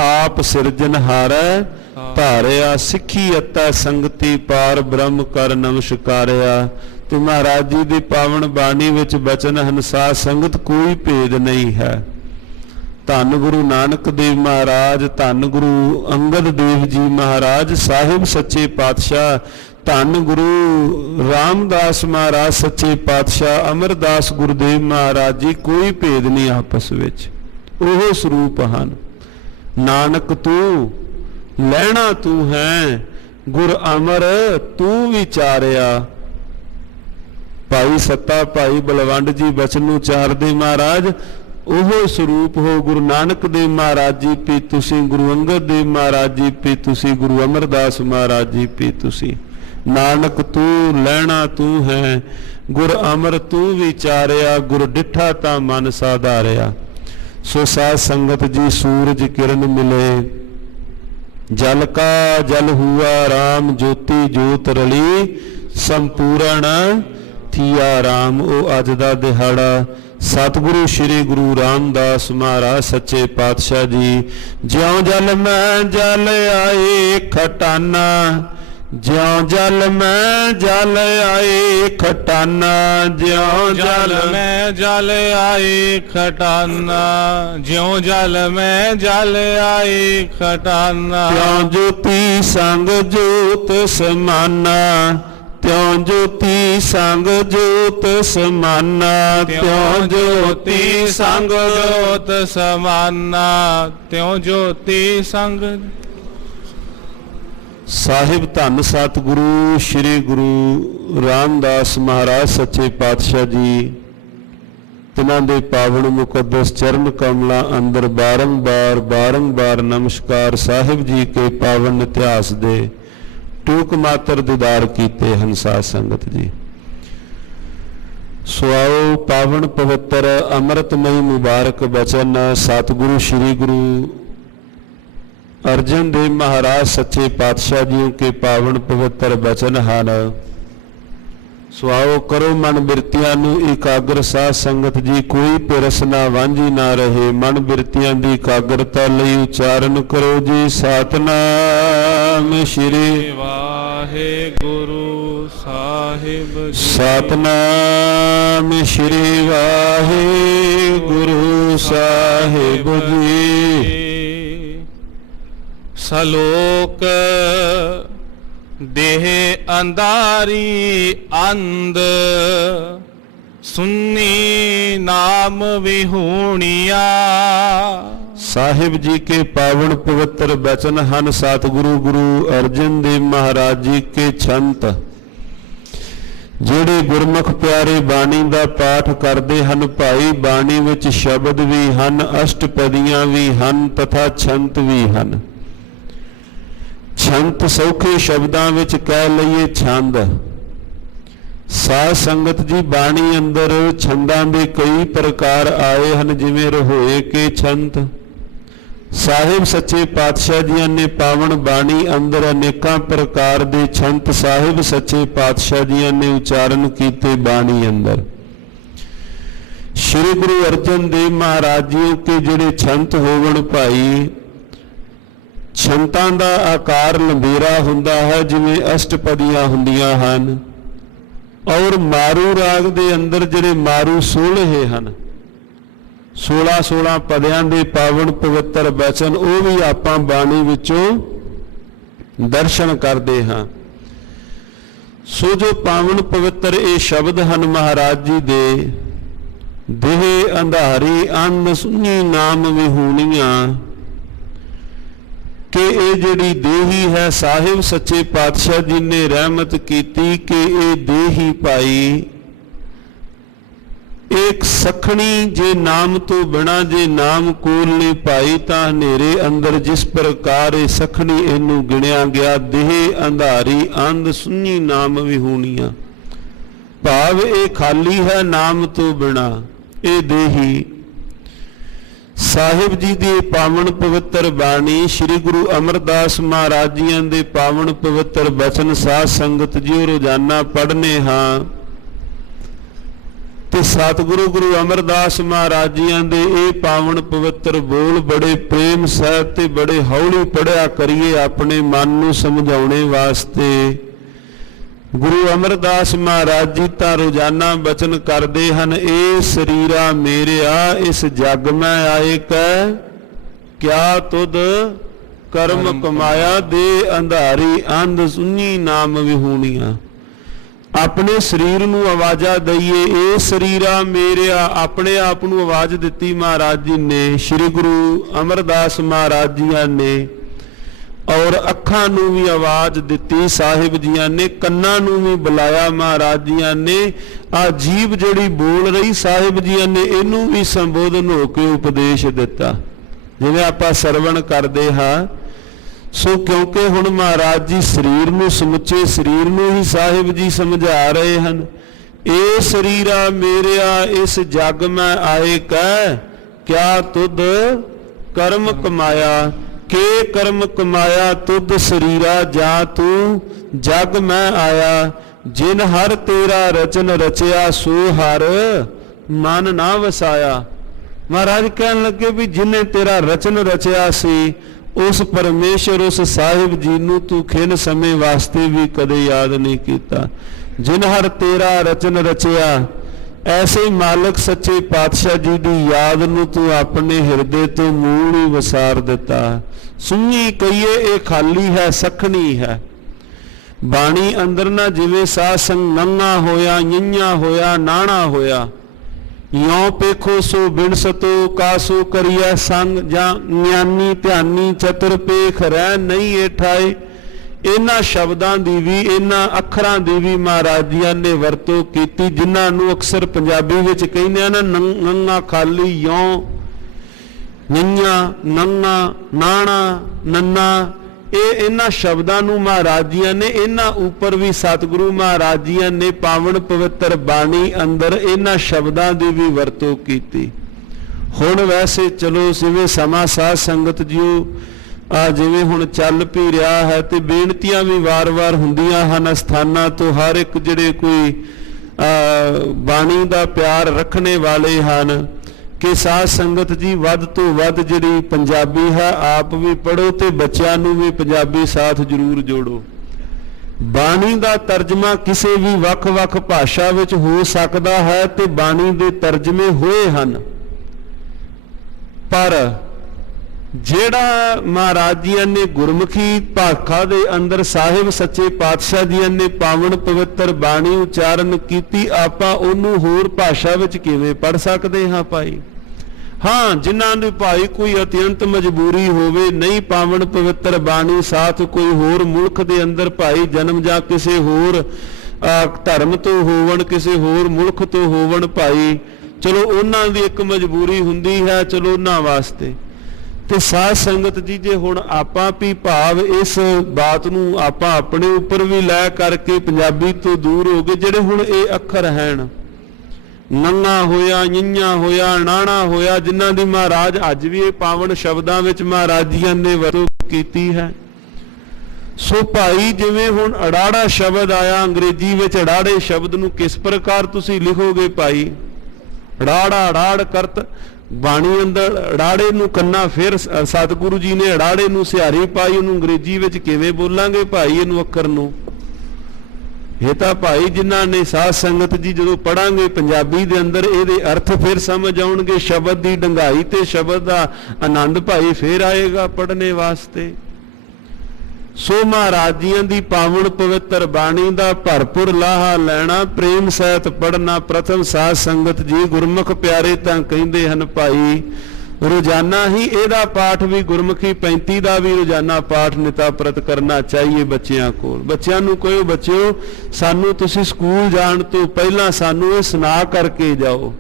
आप सिरजनहारै धारिया। सिੱਖੀ अतै संगति पार ब्रह्म कर नमस्कारिया। ते महाराज जी दी पावन बाणी विच बचन हंसा संगत कोई भेद नहीं है। धन गुरु नानक देव महाराज, धन गुरु अंगद देव जी महाराज साहिब सच्चे पातशाह, धन गुरु रामदास महाराज सच्चे पातशाह, अमरदास गुरुदेव महाराज जी कोई भेद नहीं आपस विच, ओह स्वरूप हन। नानक तू लैना तू है, गुर अमर तू विचारिया। भाई सत्ता भाई बलवंड जी बचन उचारदे महाराज ओह स्वरूप हो गुरु नानक देव महाराज जी पी तुसी, गुरु अंगद देव महाराज जी पी तुसी, गुरु अमरदास महाराज जी पी तुसी। नानक तू लैना तू है, गुर अमर तू विचारिया, गुर डिठा ता मन साधारिया। सो साध संगत जी सूरज किरण मिले, जल का जल हुआ राम, ज्योति जोत रली, संपूर्ण थिया राम। ओ अज दा दिहाड़ा सतगुरु श्री गुरु रामदास महाराज सच्चे पातशाह जी ज्यों जल में जल आए खटाना, ज्यों जल में जल आए खटाना, ज्यों जल में जल आए खटाना, ज्यों जल में जल आए खटाना। त्यों ज्योति संग जोत समाना, त्यों ज्योति संग जोत समाना, त्यों ज्योति संग जोत समाना, त्यों ज्योति संग। साहिब धन सतगुरु श्री गुरु रामदास महाराज सच्चे पातशाह जी तिन्हां दे पावन मुकद्दस चरण कमला अंदर बारंबार नमस्कार साहिब जी के पावन इतिहास दे टूक मात्र दीदार कीते हन साध संगत जी। सो आओ पावन पवित्र अमृतमय मुबारक बचन सतगुरु श्री गुरु अर्जन देव महाराज सच्चे पातशाह जी के पावन पवित्र बचन हैं। ਸੁਆਓ ਕਰੋ ਮਨ ਬਿਰਤੀਆਂ ਨੂੰ ਇਕਾਗਰ ਸਾਧ ਸੰਗਤ ਜੀ, ਕੋਈ ਪਿਰਸ ਨਾ ਵਾਂਝੀ ਨਾ ਰਹੇ। ਮਨ ਬਿਰਤੀਆਂ ਦੀ ਇਕਾਗਰਤਾ ਲਈ ਉਚਾਰਨ ਕਰੋ ਜੀ ਸਤਨਾਮ ਸ਼੍ਰੀ ਵਾਹਿਗੁਰੂ ਸਾਹਿਬ ਜੀ। ਸਤਨਾਮ ਸ਼੍ਰੀ ਵਾਹਿਗੁਰੂ ਸਾਹਿਬ ਜੀ। ਸਲੋਕ ਦੇਹ ਅੰਧਾਰੀ ਅੰਧ, ਸੁਨੀ ਨਾਮ ਵਿਹੂਣੀਆ। ਸਾਹਿਬ ਜੀ ਕੇ ਪਾਵਨ ਪਵਿੱਤਰ ਬਚਨ ਹਨ ਸਤਿਗੁਰੂ ਗੁਰੂ ਅਰਜਨ ਦੇਵ ਮਹਾਰਾਜ ਜੀ ਕੇ ਛੰਤ, ਜਿਹੜੇ ਗੁਰਮੁਖ ਪਿਆਰੇ ਬਾਣੀ ਦਾ ਪਾਠ ਕਰਦੇ ਹਨ। ਭਾਈ ਬਾਣੀ ਵਿੱਚ ਸ਼ਬਦ ਵੀ ਹਨ, ਅਸ਼ਟਪਦੀਆਂ ਵੀ ਹਨ ਤਥਾ ਛੰਤ ਵੀ ਹਨ। ਛੰਤ ਸੌਖੇ ਸ਼ਬਦਾਂ ਵਿੱਚ ਕਹਿ ਲਈਏ ਛੰਦ। ਸਾਧ ਸੰਗਤ ਜੀ ਬਾਣੀ ਅੰਦਰ ਛੰਦਾਂ ਦੇ ਕਈ ਪ੍ਰਕਾਰ ਆਏ ਹਨ, ਜਿਵੇਂ ਰੋਹੋਏ ਕੇ ਛੰਤ। ਸਾਹਿਬ ਸੱਚੇ ਪਾਤਸ਼ਾਹ ਜੀਆਂ ਨੇ ਪਾਵਨ ਬਾਣੀ ਅੰਦਰ ਅਨੇਕਾਂ ਪ੍ਰਕਾਰ ਦੇ ਛੰਤ ਸਾਹਿਬ ਸੱਚੇ ਪਾਤਸ਼ਾਹ ਜੀਆਂ ਨੇ ਉਚਾਰਨ ਕੀਤੇ ਬਾਣੀ ਅੰਦਰ। ਸ਼੍ਰੀ ਗੁਰੂ ਅਰਜਨ ਦੇਵ ਮਹਾਰਾਜ ਜੀ ਕੇ ਜਿਹੜੇ ਛੰਤ ਹੋਵਣ ਭਾਈ, ਛੰਤਾਂ ਦਾ ਆਕਾਰ ਲੰਬੇਰਾ ਹੁੰਦਾ ਹੈ ਜਿਵੇਂ ਅਸ਼ਟਪਦੀਆਂ ਹੁੰਦੀਆਂ ਹਨ। ਔਰ ਮਾਰੂ ਰਾਗ ਦੇ ਅੰਦਰ ਜਿਹੜੇ ਮਾਰੂ ਸੋਲ੍ਹੇ ਹਨ, 16 ਪਦਿਆਂ ਦੇ ਪਾਵਨ ਪਵਿੱਤਰ ਬਚਨ, ਉਹ ਵੀ ਆਪਾਂ ਬਾਣੀ ਵਿੱਚੋਂ ਦਰਸ਼ਨ ਕਰਦੇ ਹਾਂ। ਸੋ ਜੋ ਪਾਵਨ ਪਵਿੱਤਰ ਇਹ ਸ਼ਬਦ ਹਨ ਮਹਾਰਾਜ ਜੀ ਦੇ, ਦੇਹ ਅੰਧਾਰੀ ਅੰਧ ਸੁਣੀ ਨਾਮ ਵਿਹੂਣੀਆਂ, ਕਿ ਇਹ ਜਿਹੜੀ ਦੇਹੀ ਹੈ ਸਾਹਿਬ ਸੱਚੇ ਪਾਤਸ਼ਾਹ ਜੀ ਨੇ ਰਹਿਮਤ ਕੀਤੀ ਕਿ ਇਹ ਦੇਹੀ ਭਾਈ ਇੱਕ ਸਖਣੀ, ਜੇ ਨਾਮ ਤੋਂ ਬਿਨਾਂ ਜੇ ਨਾਮ ਕੋਲ ਨਹੀਂ ਪਾਈ ਤਾਂ ਹਨੇਰੇ ਅੰਦਰ ਜਿਸ ਪ੍ਰਕਾਰ ਇਹ ਸਖਣੀ ਇਹਨੂੰ ਗਿਣਿਆ ਗਿਆ, ਦੇਹ ਅੰਧਾਰੀ ਅੰਧ ਸੁਣੀ ਨਾਮ ਵਿਹੂਣੀਆਂ। ਭਾਵ ਇਹ ਖਾਲੀ ਹੈ ਨਾਮ ਤੋਂ ਬਿਨਾਂ ਇਹ ਦੇਹੀ। ਸਾਹਿਬ ਜੀ ਦੀ ਪਾਵਨ ਪਵਿੱਤਰ ਬਾਣੀ, ਸ੍ਰੀ ਗੁਰੂ ਅਮਰਦਾਸ ਮਹਾਰਾਜ ਜੀਆਂ ਦੇ ਪਾਵਨ ਪਵਿੱਤਰ ਬਚਨ ਸਾਧ ਸੰਗਤ ਜੀ ਰੋਜ਼ਾਨਾ ਪੜ੍ਹਨੇ ਹਾਂ। ਤੇ ਸਤਿਗੁਰੂ ਗੁਰੂ ਅਮਰਦਾਸ ਮਹਾਰਾਜ ਜੀਆਂ ਦੇ ਇਹ ਪਾਵਨ ਪਵਿੱਤਰ ਬੋਲ ਬੜੇ ਪ੍ਰੇਮ ਸਹਿਤ ਤੇ ਬੜੇ ਹੌਲੀ ਪੜਿਆ ਕਰੀਏ ਆਪਣੇ ਮਨ ਨੂੰ ਸਮਝਾਉਣੇ ਵਾਸਤੇ। ਗੁਰੂ ਅਮਰਦਾਸ ਮਹਾਰਾਜ ਜੀ ਤਾਂ ਰੋਜ਼ਾਨਾ ਬਚਨ ਕਰਦੇ ਹਨ, ਇਹ ਸਰੀਰਾ ਮੇਰਿਆ ਇਸ ਜਗ ਮੈਂ ਆਏ ਕੈ, ਕਿਆ ਤੁਧ ਕਰਮ ਕਮਾਇਆ, ਦੇ ਅੰਧਾਰੀ ਅੰਧ ਸੁਣੀ ਨਾਮ ਵਿਹੂਣੀਆਂ। ਆਪਣੇ ਸਰੀਰ ਨੂੰ ਆਵਾਜ਼ਾਂ ਦਈਏ, ਇਹ ਸਰੀਰਾ ਮੇਰਿਆ, ਆਪਣੇ ਆਪ ਨੂੰ ਆਵਾਜ਼ ਦਿੱਤੀ ਮਹਾਰਾਜ ਜੀ ਨੇ, ਸ੍ਰੀ ਗੁਰੂ ਅਮਰਦਾਸ ਮਹਾਰਾਜ ਜੀਆਂ ਨੇ। ਔਰ ਅੱਖਾਂ ਨੂੰ ਵੀ ਆਵਾਜ਼ ਦਿੱਤੀ ਸਾਹਿਬ ਜੀਆਂ ਨੇ, ਕੰਨਾਂ ਨੂੰ ਵੀ ਬੁਲਾਇਆ ਮਹਾਰਾਜ ਜੀਆਂ ਨੇ। ਆ ਜੀਭ ਜਿਹੜੀ ਬੋਲ ਰਹੀ ਸਾਹਿਬ ਜੀਆਂ ਨੇ ਇਹਨੂੰ ਵੀ ਸੰਬੋਧਨ ਹੋ ਕੇ ਉਪਦੇਸ਼ ਦਿੱਤਾ, ਜਿਵੇਂ ਆਪਾਂ ਸਰਵਣ ਕਰਦੇ ਹਾਂ। ਸੋ ਕਿਉਂਕਿ ਹੁਣ ਮਹਾਰਾਜ ਜੀ ਸਰੀਰ ਨੂੰ, ਸਮੁੱਚੇ ਸਰੀਰ ਨੂੰ ਹੀ ਸਾਹਿਬ ਜੀ ਸਮਝਾ ਰਹੇ ਹਨ। ਇਹ ਸਰੀਰਾ ਮੇਰਿਆ ਇਸ ਜਗ ਮੈਂ ਆਏ ਕੈ, ਕਿਆ ਤੁਧ ਕਰਮ ਕਮਾਇਆ, ਕੇ ਕਰਮ ਕਮਾਇਆ ਤੁਧ ਸਰੀਰਾ, ਜਾ ਤੂੰ ਜਗ ਮੈਂ ਆਇਆ। ਜਿਨ ਹਰ ਤੇਰਾ ਰਚਨ ਰਚਿਆ, ਸੋ ਹਰ ਮਨ ਨਾ ਵਸਾਇਆ। ਮਹਾਰਾਜ ਕਹਿਣ ਲੱਗੇ ਵੀ ਜਿਨੇ ਤੇਰਾ ਰਚਨ ਰਚਿਆ ਸੀ, ਉਸ ਪਰਮੇਸ਼ਰ ਉਸ ਸਾਹਿਬ ਜੀ ਨੂੰ ਤੂੰ ਖਿਣ ਸਮੇਂ ਵਾਸਤੇ ਵੀ ਕਦੇ ਯਾਦ ਨਹੀਂ ਕੀਤਾ। ਜਿਨ ਹਰ ਤੇਰਾ ਰਚਨ ਰਚਿਆ, ਐਸੇ ਮਾਲਕ ਸੱਚੇ ਪਾਤਸ਼ਾਹ ਜੀ ਦੀ ਯਾਦ ਨੂੰ ਤੂੰ ਆਪਣੇ ਹਿਰਦੇ ਤੋਂ ਮੂਲ ਹੀ ਵਸਾਰ ਦਿੱਤਾ। ਸੁਣੀ ਕਹੀਏ ਇਹ ਖਾਲੀ ਹੈ, ਸਖਣੀ ਹੈ। ਬਾਣੀ ਅੰਦਰ ਨਾ ਜਿਵੇਂ ਸਾਧ ਸੰਗ ਨੰਗਾ ਹੋਇਆ, ਨਿਆਂ ਹੋਇਆ, ਨਾਣਾ ਹੋਇਆ, ਯੋਂ ਪੇਖੋ ਸੋ ਬਿਨ ਸਤੋ, ਕਾਸੋ ਕਰੀਐ ਸੰਗ, ਜਾਂ ਗਿਆਨੀ ਧਿਆਨੀ ਚਤੁਰ ਪੇਖ ਰਹਿ ਨਹੀਂ ਏਠਾਏ। ਇਹਨਾਂ ਸ਼ਬਦਾਂ ਦੀ ਵੀ, ਇਹਨਾਂ ਅੱਖਰਾਂ ਦੀ ਵੀ ਮਹਾਰਾਜ ਜੀਆਂ ਨੇ ਵਰਤੋਂ ਕੀਤੀ, ਜਿਨ੍ਹਾਂ ਨੂੰ ਅਕਸਰ ਪੰਜਾਬੀ ਵਿੱਚ ਕਹਿੰਦੇ ਆ ਨਾ, ਨੰਗਾ ਖਾਲੀ, ਯੋਂ ਨਿਆਂ, ਨੰਗਾ, ਨਾਣਾ, ਨੰਨਾ। ਇਹ ਇਹਨਾਂ ਸ਼ਬਦਾਂ ਨੂੰ ਮਹਾਰਾਜ ਜੀਆਂ ਨੇ, ਇਹਨਾਂ ਉੱਪਰ ਵੀ ਸਤਿਗੁਰੂ ਮਹਾਰਾਜ ਜੀਆਂ ਨੇ ਪਾਵਨ ਪਵਿੱਤਰ ਬਾਣੀ ਅੰਦਰ ਇਹਨਾਂ ਸ਼ਬਦਾਂ ਦੀ ਵੀ ਵਰਤੋਂ ਕੀਤੀ। ਹੁਣ ਵੈਸੇ ਚਲੋ ਜਿਵੇਂ ਸਮਾਂ ਸਾਧ ਸੰਗਤ ਜੀਓ ਜਿਵੇਂ ਹੁਣ ਚੱਲ ਪੀ ਰਿਹਾ ਹੈ, ਤੇ ਬੇਨਤੀਆਂ ਵੀ ਵਾਰ-ਵਾਰ ਹੁੰਦੀਆਂ ਹਨ ਅਸਥਾਨਾਂ ਤੋਂ, ਹਰ ਇੱਕ ਜਿਹੜੇ ਕੋਈ ਬਾਣੀ ਦਾ ਪਿਆਰ ਰੱਖਣੇ ਵਾਲੇ ਹਨ ਕਿ ਸਾਧ ਸੰਗਤ ਜੀ ਵੱਧ ਤੋਂ ਵੱਧ ਜਿਹੜੀ ਪੰਜਾਬੀ ਹੈ ਆਪ ਵੀ ਪੜ੍ਹੋ ਤੇ ਬੱਚਿਆਂ ਨੂੰ ਵੀ ਪੰਜਾਬੀ ਸਾਥ ਜ਼ਰੂਰ ਜੋੜੋ। ਬਾਣੀ ਦਾ ਤਰਜਮਾ ਕਿਸੇ ਵੀ ਵੱਖ-ਵੱਖ ਭਾਸ਼ਾ ਵਿੱਚ ਹੋ ਸਕਦਾ ਹੈ ਤੇ ਬਾਣੀ ਦੇ ਤਰਜਮੇ ਹੋਏ ਹਨ, ਪਰ ਜਿਹੜਾ ਮਹਾਰਾਜ ਜੀਆਂ ਨੇ ਗੁਰਮੁਖੀ ਭਾਖਾ ਦੇ ਅੰਦਰ ਸਾਹਿਬ ਸੱਚੇ ਪਾਤਸ਼ਾਹ ਜੀਆਂ ਨੇ ਪਾਵਨ ਪਵਿੱਤਰ ਬਾਣੀ ਉਚਾਰਨ ਕੀਤੀ, ਆਪਾਂ ਉਹਨੂੰ ਹੋਰ ਭਾਸ਼ਾ ਵਿੱਚ ਕਿਵੇਂ ਪੜ੍ਹ ਸਕਦੇ ਹਾਂ ਭਾਈ? ਹਾਂ, ਜਿਨ੍ਹਾਂ ਦੇ ਭਾਈ ਕੋਈ ਅਤਿਅੰਤ ਮਜਬੂਰੀ ਹੋਵੇ, ਨਹੀਂ ਪਾਵਨ ਪਵਿੱਤਰ ਬਾਣੀ ਸਾਥ ਕੋਈ ਹੋਰ ਮੁਲਕ ਦੇ ਅੰਦਰ ਭਾਈ ਜਨਮ ਜਾਂ ਕਿਸੇ ਹੋਰ ਧਰਮ ਤੋਂ ਹੋਵਣ, ਕਿਸੇ ਹੋਰ ਮੁਲਕ ਤੋਂ ਹੋਵਣ ਭਾਈ, ਚਲੋ ਉਹਨਾਂ ਦੀ ਇੱਕ ਮਜਬੂਰੀ ਹੁੰਦੀ ਹੈ, ਚਲੋ ਉਹਨਾਂ ਵਾਸਤੇ। ਤੇ ਸਾਧ ਸੰਗਤ ਜੀ ਜੇ ਹੁਣ ਆਪਾਂ ਵੀ ਭਾਵ ਇਸ ਬਾਤ ਨੂੰ ਆਪਾਂ ਆਪਣੇ ਉੱਪਰ ਵੀ ਲੈ ਕਰਕੇ ਪੰਜਾਬੀ ਤੋਂ ਦੂਰ ਹੋ ਗਏ, ਜਿਹੜੇ ਹੁਣ ਇਹ ਅੱਖਰ ਹਨ ਨੰਨਾ ਹੋਇਆ, ਨਿੰਨਾ ਹੋਇਆ, ਨਾਣਾ ਹੋਇਆ, ਜਿਨ੍ਹਾਂ ਦੀ ਮਹਾਰਾਜ ਅੱਜ ਵੀ ਇਹ ਪਾਵਨ ਸ਼ਬਦਾਂ ਵਿੱਚ ਮਹਾਰਾਜ ਜੀਆਂ ਨੇ ਵਰਤੋਂ ਕੀਤੀ ਹੈ। ਸੋ ਭਾਈ ਜਿਵੇਂ ਹੁਣ ਅੜਾੜਾ ਸ਼ਬਦ ਆਇਆ ਅੰਗਰੇਜ਼ੀ ਵਿੱਚ, ਅੜਾੜੇ ਸ਼ਬਦ ਨੂੰ ਕਿਸ ਪ੍ਰਕਾਰ ਤੁਸੀਂ ਲਿਖੋਗੇ ਭਾਈ? ਅੜਾੜਾ ਅੜਾੜ ਕਰਤ ਬਾਣੀ ਅੰਦਰ ਅੜਾੜੇ ਨੂੰ ਕੰਨਾ, ਫਿਰ ਸਤਿਗੁਰੂ ਜੀ ਨੇ ਅੜਾੜੇ ਨੂੰ ਸਿਹਾਰੀ ਪਾਈ, ਉਹਨੂੰ ਅੰਗਰੇਜ਼ੀ ਵਿੱਚ ਕਿਵੇਂ ਬੋਲਾਂਗੇ ਭਾਈ ਇਹਨੂੰ ਅੱਖਰ ਨੂੰ? ਇਹ ਤਾਂ ਭਾਈ ਜਿਨ੍ਹਾਂ ਨੇ ਸਾਧ ਸੰਗਤ ਜੀ ਜਦੋਂ ਪੜਾਂਗੇ ਪੰਜਾਬੀ ਦੇ ਅੰਦਰ ਇਹਦੇ ਅਰਥ ਫਿਰ ਸਮਝ ਆਉਣਗੇ, ਸ਼ਬਦ ਦੀ ਡੰਗਾਈ ਤੇ ਸ਼ਬਦ ਦਾ ਆਨੰਦ ਭਾਈ ਫਿਰ ਆਏਗਾ ਪੜ੍ਹਨੇ ਵਾਸਤੇ। ਸੋ ਮਹਾਰਾਜ ਜੀਆਂ ਦੀ ਪਾਵਨ ਪਵਿੱਤਰ ਬਾਣੀ ਦਾ ਭਰਪੂਰ ਲਾਹਾ ਲੈਣਾ, ਪ੍ਰੇਮ ਸਹਿਤ ਪੜ੍ਹਨਾ। ਪ੍ਰਥਮ ਸਾਧ ਸੰਗਤ ਜੀ ਗੁਰਮੁਖ ਪਿਆਰੇ ਤਾਂ ਕਹਿੰਦੇ ਹਨ ਭਾਈ ਰੋਜ਼ਾਨਾ ਹੀ ਇਹਦਾ ਪਾਠ ਵੀ ਗੁਰਮੁਖੀ 35 ਦਾ ਵੀ ਰੋਜ਼ਾਨਾ ਪਾਠ ਨਿਤਾ ਪ੍ਰਤ ਕਰਨਾ ਚਾਹੀਏ ਬੱਚਿਆਂ ਕੋਲ। ਬੱਚਿਆਂ ਨੂੰ ਕਹੋ ਬੱਚਿਓ ਸਾਨੂੰ ਤੁਸੀਂ ਸਕੂਲ ਜਾਣ ਤੋਂ ਪਹਿਲਾਂ ਸਾਨੂੰ ਇਹ ਸੁਣਾ ਕਰਕੇ ਜਾਓ,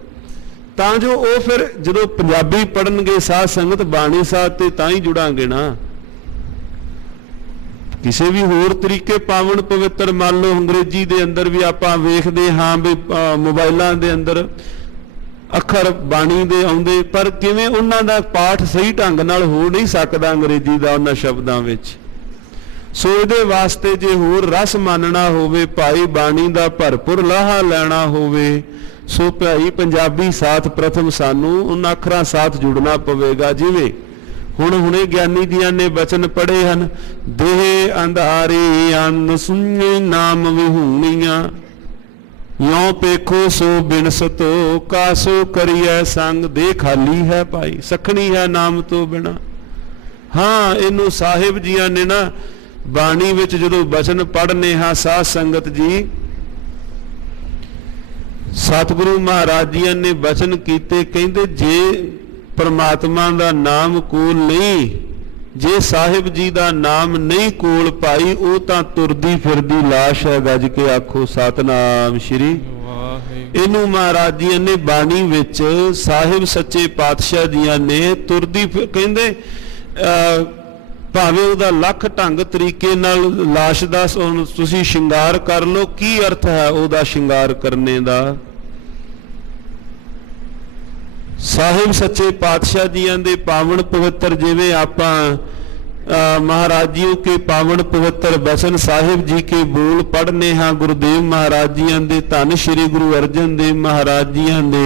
ਤਾਂ ਜੋ ਉਹ ਫਿਰ ਜਦੋਂ ਪੰਜਾਬੀ ਪੜ੍ਹਨਗੇ ਸਾਧ ਸੰਗਤ ਬਾਣੀ ਸਾਹਿਬ ਤੇ ਤਾਂ ਹੀ ਜੁੜਾਂਗੇ ਨਾ। ਕਿਸੇ ਵੀ ਹੋਰ ਤਰੀਕੇ ਪਾਵਨ ਪਵਿੱਤਰ ਮੰਨ ਲਓ ਅੰਗਰੇਜ਼ੀ ਦੇ ਅੰਦਰ ਵੀ ਆਪਾਂ ਵੇਖਦੇ ਹਾਂ ਵੀ ਮੋਬਾਈਲਾਂ ਦੇ ਅੰਦਰ ਅੱਖਰ ਬਾਣੀ ਦੇ ਆਉਂਦੇ, ਪਰ ਕਿਵੇਂ ਉਹਨਾਂ ਦਾ ਪਾਠ ਸਹੀ ਢੰਗ ਨਾਲ ਹੋ ਨਹੀਂ ਸਕਦਾ ਅੰਗਰੇਜ਼ੀ ਦਾ ਉਹਨਾਂ ਸ਼ਬਦਾਂ ਵਿੱਚ। ਸੋ ਇਹਦੇ ਵਾਸਤੇ ਜੇ ਹੋਰ ਰਸ ਮੰਨਣਾ ਹੋਵੇ ਭਾਈ, ਬਾਣੀ ਦਾ ਭਰਪੂਰ ਲਾਹਾ ਲੈਣਾ ਹੋਵੇ, ਸੋ ਭਾਈ ਪੰਜਾਬੀ ਸਾਥ ਪ੍ਰਥਮ ਸਾਨੂੰ ਉਹਨਾਂ ਅੱਖਰਾਂ ਸਾਥ ਜੁੜਨਾ ਪਵੇਗਾ। ਜਿਵੇਂ ਹੁਣੇ ਗਿਆਨੀ ਜੀਆਂ ਨੇ ਬਚਨ ਪੜ੍ਹੇ ਹਨ, ਦੇਹ ਅੰਧਾਰੇ ਅੰਨ ਸੁਣੇ ਨਾਮ ਵਿਹੂਣੀਆਂ, ਯੋਂ ਪੇਖੋ ਸੋ ਬਿਨਸਤੋ ਕਾਸੋ ਕਰੀਐ ਸੰਗ। ਦੇਹ ਖਾਲੀ ਹੈ ਭਾਈ, ਸਖਣੀ ਹੈ ਨਾਮ ਤੋਂ ਬਿਨਾ। ਹਾਂ, ਇਹਨੂੰ ਸਾਹਿਬ ਜੀਆਂ ਨੇ ਨਾ ਬਾਣੀ ਵਿੱਚ ਜਦੋਂ ਬਚਨ ਪੜ੍ਹਨੇ ਹਾਂ ਸਾਧ ਸੰਗਤ ਜੀ, ਸਤਿਗੁਰੂ ਮਹਾਰਾਜ ਜੀਆਂ ਨੇ ਬਚਨ ਕੀਤੇ, ਕਹਿੰਦੇ ਜੇ ਪਰਮਾਤਮਾ ਦਾ ਨਾਮ ਕੋਲ ਨਹੀਂ, ਜੇ ਸਾਹਿਬ ਜੀ ਦਾ ਨਾਮ ਨਹੀਂ ਕੋਲ ਭਾਈ, ਉਹ ਤਾਂ ਤੁਰਦੀ ਫਿਰਦੀ ਲਾਸ਼ ਹੈ। ਗੱਜ ਕੇ ਆਖੋ ਸਤਨਾਮ ਸ਼੍ਰੀ ਵਾਹਿਗੁਰੂ। ਇਹਨੂੰ ਮਹਾਰਾਜ ਜੀ ਨੇ ਬਾਣੀ ਵਿੱਚ ਸਾਹਿਬ ਸੱਚੇ ਪਾਤਸ਼ਾਹ ਜੀਆਂ ਨੇ ਤੁਰਦੀ ਕਹਿੰਦੇ ਭਾਵੇਂ ਉਹਦਾ ਲੱਖ ਢੰਗ ਤਰੀਕੇ ਨਾਲ ਲਾਸ਼ ਦਾ ਤੁਸੀਂ ਸ਼ਿੰਗਾਰ ਕਰ ਲਓ, ਕੀ ਅਰਥ ਹੈ ਉਹਦਾ ਸ਼ਿੰਗਾਰ ਕਰਨੇ ਦਾ? ਸਾਹਿਬ ਸੱਚੇ ਪਾਤਸ਼ਾਹ ਜੀਆਂ ਦੇ ਪਾਵਨ ਪਵਿੱਤਰ ਜਿਵੇਂ ਆਪਾਂ महाराज जी के पावन पवित्र बचन साहिब जी के बोल पढ़ने हाँ गुरुदेव महाराज जी दे धन श्री गुरु अर्जन देव महाराज जी दे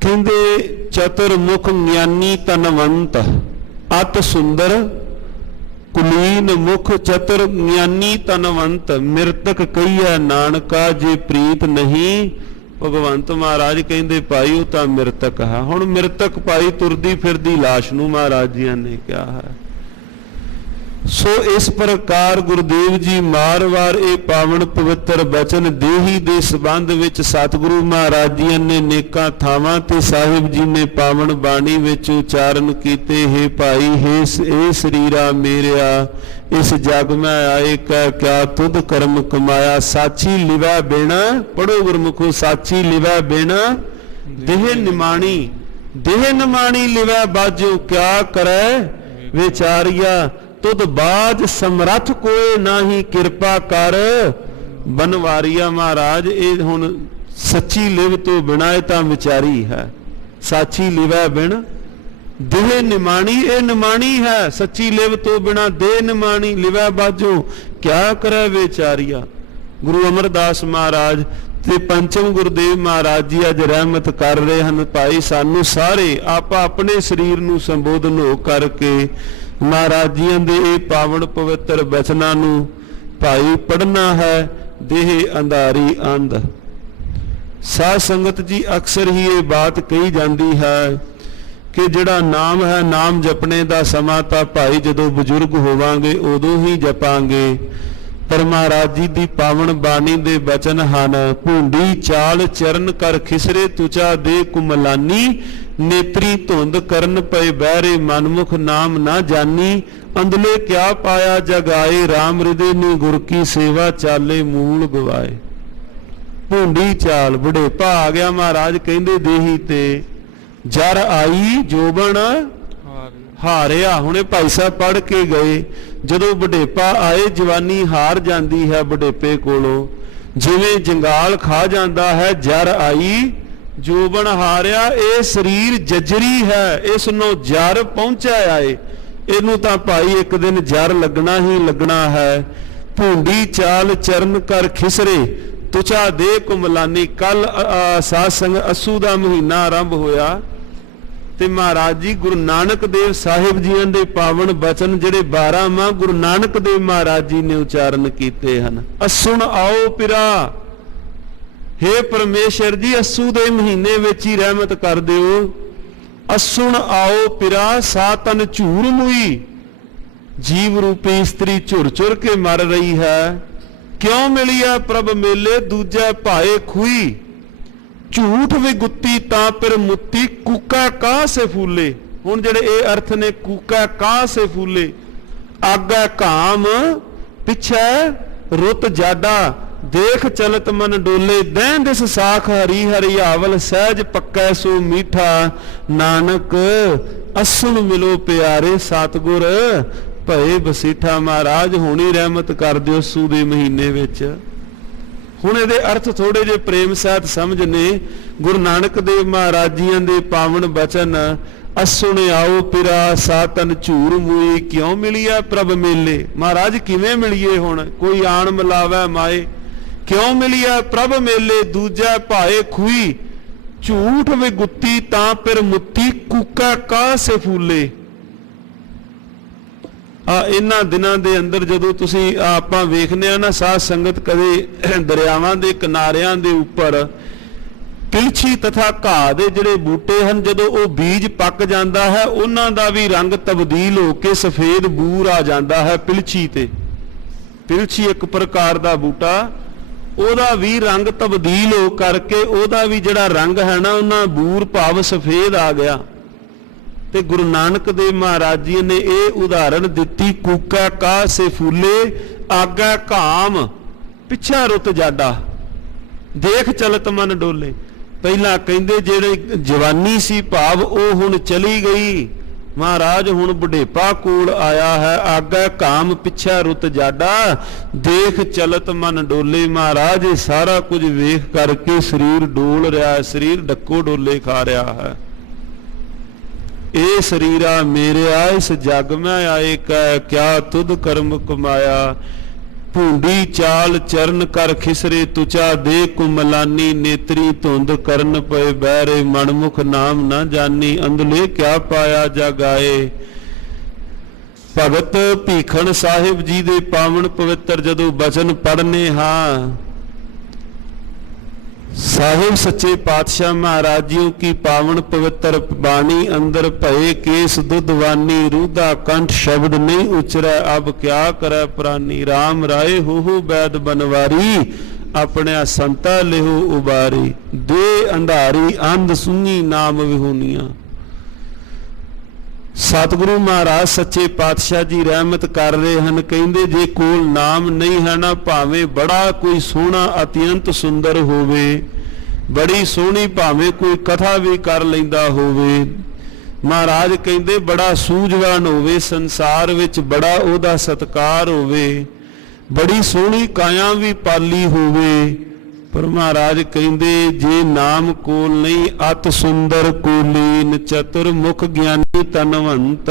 कहते चतुर्मुख ज्ञानी तनवंत अत सुंदर कुलीन मुख चतुर ज्ञानी तनवंत मृतक कहिया नानका जे प्रीत नहीं भगवंत महाराज कहते भाई वो तो मृतक है। हुण मृतक भाई तुरदी फिरदी लाश नूं महाराज जी ने कहा है। सो इस प्रकार गुरुदेव जी मार वार ये पावन पवित्र बचन देही दे संबंध विच सतगुरु महाराज जी ने नेकां थावां ते साहिब जी ने पावन बाणी विच उचारण कीते। हे भाई हे शरीरा मेरिया इस जग में आए कह क्या तुद कर्म कमाया साची लिवा बेना। पढ़ो गुरमुखो साची लिवा बेना देह निमाणी लिवा बाजो क्या करे विचारिया तुद बाज समरथ कोई नाही कृपा कर बनवारिया। महाराज ये हुण सच्ची लिव तो बिना तां विचारी है। साची लिवा बिन देह निमाणी ये निमाणी है। सच्ची लिव तो बिना देह निमाणी लिवा बाजो क्या करे विचारिया। गुरु अमरदास महाराज ਤੇ ਪੰਚਮ ਗੁਰਦੇਵ ਮਹਾਰਾਜ ਜੀ ਅੱਜ ਰਹਿਮਤ ਕਰ ਰਹੇ ਹਨ। ਭਾਈ ਸਾਨੂੰ ਸਾਰੇ ਆਪਾਂ ਆਪਣੇ ਸਰੀਰ ਨੂੰ ਸੰਬੋਧਨ ਹੋ ਕਰਕੇ ਮਹਾਰਾਜ ਜੀਆਂ ਦੇ ਇਹ ਪਾਵਨ ਪਵਿੱਤਰ ਬਚਨਾਂ ਨੂੰ ਭਾਈ ਪੜ੍ਹਨਾ ਹੈ। ਦੇਹ ਅੰਧਾਰੀ ਅੰਧ। ਸਾਧ ਸੰਗਤ ਜੀ ਅਕਸਰ ਹੀ ਇਹ ਬਾਤ ਕਹੀ ਜਾਂਦੀ ਹੈ ਕਿ ਜਿਹੜਾ ਨਾਮ ਹੈ, ਨਾਮ ਜਪਣੇ ਦਾ ਸਮਾਂ ਤਾਂ ਭਾਈ ਜਦੋਂ ਬਜ਼ੁਰਗ ਹੋਵਾਂਗੇ ਉਦੋਂ ਹੀ ਜਪਾਂਗੇ। ਪਰ ਮਹਾਰਾਜ ਜੀ ਦੀ ਪਾਵਨ ਬਾਣੀ ਦੇ ਬਚਨ ਹਨ, ਭੂੰਡੀ ਚਾਲ ਚਰਨ ਕਰ ਖਿਸਰੇ ਤੁਚਾ ਦੇ ਕੁਮਲਾਨੀ, ਨੇਤਰੀ ਧੁੰਦ ਕਰਨ ਪਏ ਬਹਿਰੇ ਮਨਮੁਖ ਨਾਮ ਨਾ ਜਾਨੀ, ਅੰਦਲੇ ਕਿਆ ਪਾਇਆ ਜਗਾਏ ਰਾਮ ਹਿਰਦੇ ਨੇ ਗੁਰ ਕੀ ਸੇਵਾ ਚਾਲੇ ਮੂਲ ਗਵਾਏ। ਭੂੰਡੀ ਚਾਲ ਬੁਢੇਪਾ ਆ ਗਿਆ, ਮਹਾਰਾਜ ਕਹਿੰਦੇ ਦੇਹੀ ਤੇ ਜਰ ਆਈ ਜੋਬਨ ਹਾਰਿਆ। ਹੁਣੇ ਭਾਈ ਸਾਹਿਬ ਪੜ੍ਹ ਕੇ ਗਏ, ਜਦੋਂ ਬੁਢੇਪਾ ਆਏ ਜਵਾਨੀ ਹਾਰ ਜਾਂਦੀ ਹੈ ਬੁਢੇਪੇ ਕੋਲੋਂ, ਜਿਵੇਂ ਜੰਗਾਲ ਖਾ ਜਾਂਦਾ ਹੈ। ਜਰ ਆਈ ਜੋਬਨ ਹਾਰਿਆ, ਇਹ ਸਰੀਰ ਜਜਰੀ ਹੈ, ਇਸ ਨੂੰ ਜਰ ਪਹੁੰਚਿਆ ਆਏ, ਇਹਨੂੰ ਤਾਂ ਭਾਈ ਇੱਕ ਦਿਨ ਜਰ ਲੱਗਣਾ ਹੀ ਲੱਗਣਾ ਹੈ। ਭੂੰਡੀ ਚਾਲ ਚਰਨ ਕਰ ਖਿਸਰੇ ਤੁਚਾ ਦੇ ਕੁਮਲਾਨੀ। ਕੱਲ ਸਾਧ ਸੰਗਤ ਅੱਸੂ ਦਾ ਮਹੀਨਾ ਆਰੰਭ ਹੋਇਆ ਤੇ ਮਹਾਰਾਜ ਜੀ ਗੁਰੂ ਨਾਨਕ ਦੇਵ ਸਾਹਿਬ ਜੀਆਂ ਦੇ ਪਾਵਨ ਬਚਨ ਜਿਹੜੇ 12 ਮਾਹ ਗੁਰੂ ਨਾਨਕ ਦੇਵ ਮਹਾਰਾਜ ਜੀ ਨੇ ਉਚਾਰਨ ਕੀਤੇ ਹਨ। ਅਸੁਣ ਆਓ ਪਿਰਾ, ਹੇ ਪਰਮੇਸ਼ਰ ਜੀ ਅੱਸੂ ਦੇ ਮਹੀਨੇ ਵਿੱਚ ਹੀ ਰਹਿਮਤ ਕਰ ਦਿਓ। ਅਸੁਣ ਆਓ ਪਿਰਾ ਸਾ ਤਨ ਝੂਰ ਮੁਈ, ਜੀਵ ਰੂਪੀ ਇਸਤਰੀ ਝੁਰ ਝੁਰ ਕੇ ਮਰ ਰਹੀ ਹੈ। ਕਿਉਂ ਮਿਲਿਆ ਪ੍ਰਭ ਮੇਲੇ ਦੂਜੇ ਭਾਏ ਖੂਈ, ਝੂਠ ਵੀ ਗੁੱਤੀ ਤਾਂ ਫਿਰ ਮੁੱਤੀ ਕੂਕਾ ਕਾਹ ਸੇ ਫੂਲੇ। ਹੁਣ ਜਿਹੜੇ ਇਹ ਅਰਥ ਨੇ, ਕੂਕਾ ਕਾਹ ਸੇ ਫੂਲੇ, ਆਗਾ ਕਾਮ ਪਿੱਛੇ ਰੁੱਤ ਜਾਡਾ, ਦੇਖ ਚਲਤ ਮਨ ਡੋਲੇ, ਦੈਂ ਦਿਸ ਸਾਖ ਹਰੀ ਹਰਿਆਵਲ ਸਹਿਜ ਪੱਕੈ ਸੋ ਮੀਠਾ, ਨਾਨਕ ਅਸੁਣ ਮਿਲੋ ਪਿਆਰੇ ਸਤਿਗੁਰ ਭਏ ਬਸੀਠਾ। ਮਹਾਰਾਜ ਹੁਣੀ ਰਹਿਮਤ ਕਰ ਦਿਓ ਸੂ ਦੇ ਮਹੀਨੇ ਵਿੱਚ। ਹੁਣ ਇਹਦੇ ਅਰਥ ਥੋੜੇ ਜਿਹੇ ਪ੍ਰੇਮ ਸਹਿਤ ਸਮਝਨੇ। ਗੁਰੂ ਨਾਨਕ ਦੇਵ ਮਹਾਰਾਜ ਜੀਆਂ ਦੇ ਪਾਵਨ ਬਚਨ, ਅਸੁਣ ਆਓ ਪਿਰਾ ਸਾ ਤਨ ਝੂਰ ਮੂਈ, ਕਿਉਂ ਮਿਲੀਆ ਪ੍ਰਭ ਮੇਲੇ। ਮਹਾਰਾਜ ਕਿਵੇਂ ਮਿਲੀਏ ਹੁਣ, ਕੋਈ ਆਣ ਮਿਲਾਵੇ ਮਾਏ। ਕਿਉਂ ਮਿਲੀਆ ਪ੍ਰਭ ਮੇਲੇ ਦੂਜਾ ਭਾਏ ਖੂਈ, ਝੂਠ ਵੀ ਗੁੱਤੀ ਤਾਂ ਫਿਰ ਮੁੱਤੀ ਕੂਕਾ ਕਾਹ ਸੇ ਫੂਲੇ। ਇਹਨਾਂ ਦਿਨਾਂ ਦੇ ਅੰਦਰ ਜਦੋਂ ਤੁਸੀਂ ਆਪਾਂ ਵੇਖਦੇ ਆ ਨਾ ਸਾਧ ਸੰਗਤ, ਕਦੇ ਦਰਿਆਵਾਂ ਦੇ ਕਿਨਾਰਿਆਂ ਦੇ ਉੱਪਰ ਪਿਲਛੀ ਤਥਾ ਘਾਹ ਦੇ ਜਿਹੜੇ ਬੂਟੇ ਹਨ, ਜਦੋਂ ਉਹ ਬੀਜ ਪੱਕ ਜਾਂਦਾ ਹੈ ਉਹਨਾਂ ਦਾ ਵੀ ਰੰਗ ਤਬਦੀਲ ਹੋ ਕੇ ਸਫੇਦ ਬੂਰ ਆ ਜਾਂਦਾ ਹੈ। ਪਿਲਛੀ ਤੇ ਪਿਲਛੀ ਇੱਕ ਪ੍ਰਕਾਰ ਦਾ ਬੂਟਾ, ਉਹਦਾ ਵੀ ਰੰਗ ਤਬਦੀਲ ਹੋ ਕਰਕੇ ਉਹਦਾ ਵੀ ਜਿਹੜਾ ਰੰਗ ਹੈ ਨਾ ਉਹਨਾਂ ਬੂਰ ਭਾਵ ਸਫੇਦ ਆ ਗਿਆ। ਤੇ ਗੁਰੂ ਨਾਨਕ ਦੇਵ ਮਹਾਰਾਜ ਜੀ ਨੇ ਇਹ ਉਦਾਹਰਣ ਦਿੱਤੀ, ਕੂਕਾ ਕਾਹ ਸੇ ਫੂਲੇ, ਆਗਾ ਕਾਮ ਪਿੱਛਾ ਰੁੱਤ ਜਾਡਾ, ਦੇਖ ਚਲਤ ਮਨ ਡੋਲੇ। ਪਹਿਲਾਂ ਕਹਿੰਦੇ ਜਿਹੜੇ ਜਵਾਨੀ ਸੀ ਭਾਵ ਉਹ ਹੁਣ ਚਲੀ ਗਈ, ਮਹਾਰਾਜ ਹੁਣ ਬੁਢੇਪਾ ਕੋਲ ਆਇਆ ਹੈ। ਆਗਾ ਕਾਮ ਪਿੱਛਾ ਰੁੱਤ ਜਾਡਾ, ਦੇਖ ਚਲਤ ਮਨ ਡੋਲੇ। ਮਹਾਰਾਜ ਇਹ ਸਾਰਾ ਕੁਝ ਵੇਖ ਕਰਕੇ ਸਰੀਰ ਡੋਲ ਰਿਹਾ ਹੈ, ਸਰੀਰ ਡੱਕੋ ਡੋਲੇ ਖਾ ਰਿਹਾ ਹੈ। ਇਹ ਸਰੀਰਾ ਮੇਰਿਆ ਇਸ ਜਗ ਮੈਂ ਆਏ ਕੈ, ਕਿਆ ਤੁਧ ਕਰਮ ਕਮਾਇਆ। ਭੂੰਡੀ ਚਾਲ ਚਰਨ ਕਰ ਖਿਸਰੇ ਤੁਚਾ ਦੇ ਕੁਮਲਾਨੀ, ਨੇਤਰੀ ਧੁੰਦ ਕਰਨ ਪਏ ਬਹਿਰੇ ਮਨਮੁਖ ਨਾਮ ਨਾ ਜਾਨੀ, ਅੰਦਲੇ ਕਿਆ ਪਾਇਆ ਜਗਾਏ। ਭਗਤ ਭੀਖਣ ਸਾਹਿਬ ਜੀ ਦੇ ਪਾਵਨ ਪਵਿੱਤਰ ਜਦੋਂ ਬਚਨ ਪੜ੍ਹਨੇ ਹਾਂ, साहिब सच्चे पातशाह महाराज जी की पावन पवित्र बाणी अंदर भये केस दुधवानी, रूदा कंठ शब्द नहीं उचरै, अब क्या करे प्राणी। राम राय हो बैद बनवारी, अपने संता लेहो उबारी। दे अंधारी अंध सुनी नाम विहुनिया। सतगुरु महाराज सच्चे पातशाह जी रहमत कर रहे हैं, कहते जे कोल नाम नहीं है ना, भावें बड़ा कोई सोहना अत्यंत सुंदर होवे, बड़ी सोहनी भावें कोई कथा भी कर लैंदा होवे, महाराज कहते बड़ा सूझवान होवे, संसार विच बड़ा ओदा सत्कार होवे, बड़ी सोहनी काया भी पाली होवे, पर महाराज कहते जे नाम कोल नहीं, अत सुंदर कोलीन चतुर मुख ज्ञानी तनवंत,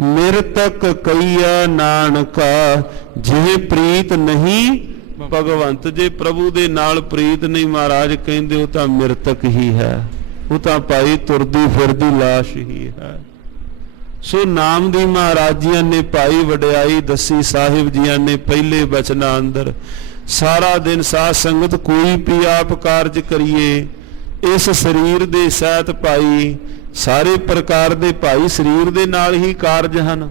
मृतक कईया नानका, जे प्रीत नहीं ਭਗਵੰਤ ਜੇ ਪ੍ਰਭੂ ਦੇ ਨਾਲ ਪ੍ਰੀਤ ਨਹੀਂ ਮਹਾਰਾਜ ਕਹਿੰਦੇ ਉਹ ਤਾਂ ਮਿਰਤਕ ਹੀ ਹੈ, ਉਹ ਤਾਂ ਭਾਈ ਤੁਰਦੀ ਫਿਰਦੀ ਲਾਸ਼ ਹੀ ਹੈ। ਸੋ ਨਾਮ ਦੀ ਮਹਾਰਾਜ ਜੀਆਂ ਨੇ ਭਾਈ ਵਡਿਆਈ ਦੱਸੀ, ਸਾਹਿਬ ਜੀਆਂ ਨੇ ਪਹਿਲੇ ਬਚਨਾਂ ਅੰਦਰ ਸਾਰਾ ਦਿਨ ਸਾਧ ਸੰਗਤ ਕੋਈ ਵੀ ਆਪ ਕਾਰਜ ਕਰੀਏ, ਇਸ ਸਰੀਰ ਦੇ ਸਹਿਤ ਭਾਈ ਸਾਰੇ ਪ੍ਰਕਾਰ ਦੇ ਭਾਈ ਸਰੀਰ ਦੇ ਨਾਲ ਹੀ ਕਾਰਜ ਹਨ।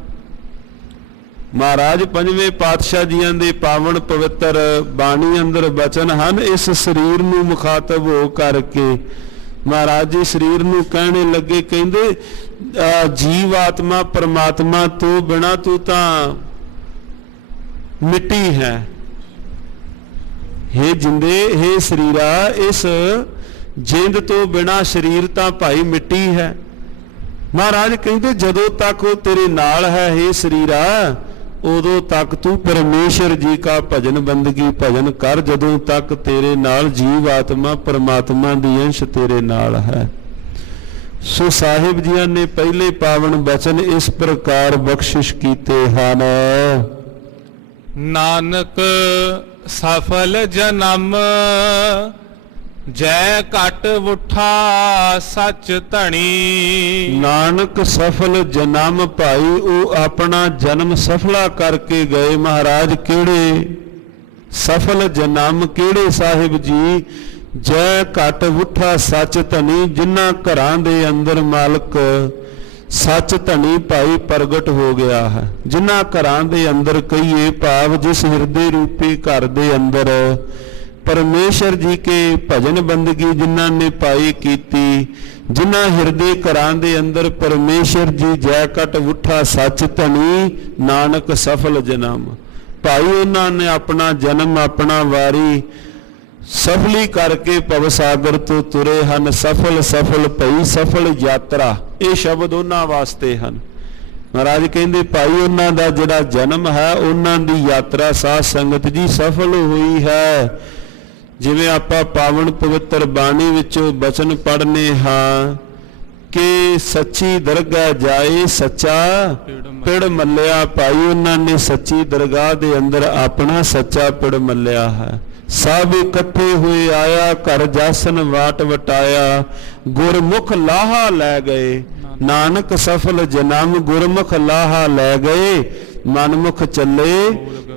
ਮਹਾਰਾਜ ਪੰਜਵੇਂ ਪਾਤਸ਼ਾਹ ਜੀਆਂ ਦੇ ਪਾਵਨ ਪਵਿੱਤਰ ਬਾਣੀ ਅੰਦਰ ਬਚਨ ਹਨ। ਇਸ ਸਰੀਰ ਨੂੰ ਮੁਖਾਤਬ ਹੋ ਕਰਕੇ ਮਹਾਰਾਜ ਜੀ ਸਰੀਰ ਨੂੰ ਕਹਿਣੇ ਲੱਗੇ, ਕਹਿੰਦੇ ਜੀਵ ਆਤਮਾ ਪਰਮਾਤਮਾ ਤੋਂ ਬਿਨਾਂ ਤੂੰ ਤਾਂ ਮਿੱਟੀ ਹੈ। हे ਜਿੰਦੇ हे ਸਰੀਰਾ, ਇਸ ਜਿੰਦ ਤੋਂ ਬਿਨਾਂ ਸਰੀਰ ਤਾਂ ਭਾਈ ਮਿੱਟੀ ਹੈ। ਮਹਾਰਾਜ ਕਹਿੰਦੇ ਜਦੋਂ ਤੱਕ ਉਹ ਤੇਰੇ ਨਾਲ ਹੈ हे ਸਰੀਰਾ, ਉਦੋਂ ਤੱਕ ਤੂੰ ਪਰਮੇਸ਼ਰ ਜੀ ਕਾ ਭਜਨ ਬੰਦਗੀ ਭਜਨ ਕਰ, ਜਦੋਂ ਤੱਕ ਤੇਰੇ ਨਾਲ ਜੀਵ ਆਤਮਾ ਪਰਮਾਤਮਾ ਦੀ ਅੰਸ਼ ਤੇਰੇ ਨਾਲ ਹੈ। ਸੋ ਸਾਹਿਬ ਜੀਆਂ ਨੇ ਪਹਿਲੇ ਪਾਵਨ ਬਚਨ ਇਸ ਪ੍ਰਕਾਰ ਬਖਸ਼ਿਸ਼ ਕੀਤੇ ਹਨ। ਨਾਨਕ ਸਫਲ ਜਨਮ ਜੈ ਘਟ ਉਠਾ ਸੱਚ ਧਣੀ। ਨਾਨਕ ਸਫਲ ਜਨਮ ਭਾਈ ਉਹ ਆਪਣਾ ਜਨਮ ਸਫਲਾ ਕਰਕੇ ਗਏ। ਮਹਾਰਾਜ ਕਿਹੜੇ ਸਫਲ ਜਨਮ ਕਿਹੜੇ ਸਾਹਿਬ ਜੀ? ਜੈ ਘਟ ਉਠਾ ਸੱਚ ਧਣੀ, ਜਿਨ੍ਹਾਂ ਘਰਾਂ ਦੇ ਅੰਦਰ ਮਾਲਕ ਸੱਚ ਧਣੀ ਭਾਈ ਪ੍ਰਗਟ ਹੋ ਗਿਆ ਹੈ। ਜਿਨ੍ਹਾਂ ਘਰਾਂ ਦੇ ਅੰਦਰ ਕਹੀਏ ਭਾਵ ਜਿਸ ਹਿਰਦੇ ਰੂਪੀ ਘਰ ਦੇ ਅੰਦਰ परमेश्वर जी के भजन बंदगी जिन्हां ने पाई कीती, जिन्हां हिरदे घरां दे अंदर परमेश्वर जी जै कट उठा सच धनी नानक सफल जन्म भाई उन्हां ने अपना जन्म अपना वारी सफली करके भवसागर तो तुरे हन। सफल सफल भई सफल यात्रा, ये शब्द उन्हां वास्ते हन। महाराज कहंदे भाई उन्हां दा जिहड़ा जन्म है उन्हां दी यात्रा साध संगत जी सफल हुई है। जिवें आपां पावन पवित्र बाणी विचों बचन पढ़ने हाँ कि सच्ची दरगाह जाए सच्चा पिड़ मल्लिया। भाई उन्हां ने सच्ची दरगाह दे अंदर अपना सच्चा पिड़ मल्लिया है। सब इकट्ठे हुए आया घर जासन वाट वटाया, गुरमुख लाहा लै गए। नानक सफल जन्म गुरमुख लाहा लै गए, मनमुख चले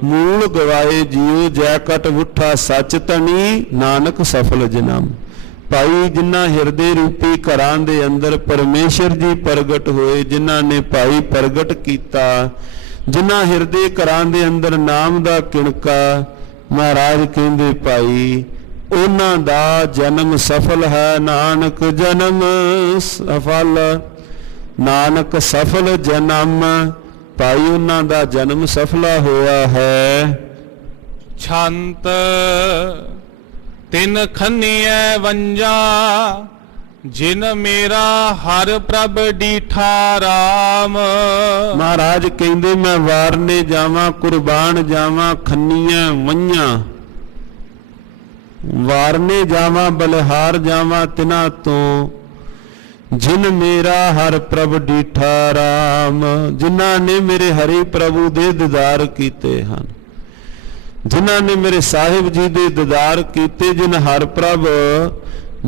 मूल गवाए जियो। जै कट उठा सच धनी नानक सफल जन्म। भाई जिन्हां हिरदे रूपी घरां दे अंदर परमेश्वर जी प्रगट होए, जिन्हां ने भाई प्रगट कीता, जिन्हां हिरदे घरां दे अंदर नाम दा किणका महाराज कहंदे भाई उन्हां दा जन्म सफल है। नानक जन्म सफल, नानक सफल जन्म भाई उन्हां दा जन्म सफला होया है। छंत तिन खन्निए वंजा, जिन मेरा हर प्रभ डीठा राम। महाराज कहंदे मैं वारने जावां कुर्बान जावां खन्नियां वंजा, वारने जावां बलिहार जावां तिना तो जिन मेरा हर प्रभ डीठा राम। जिन्हां ने मेरे हरि प्रभु दे दीदार कीते हन, जिन्हां ने मेरे साहिब जी दे दीदार कीते। जिन हर प्रभ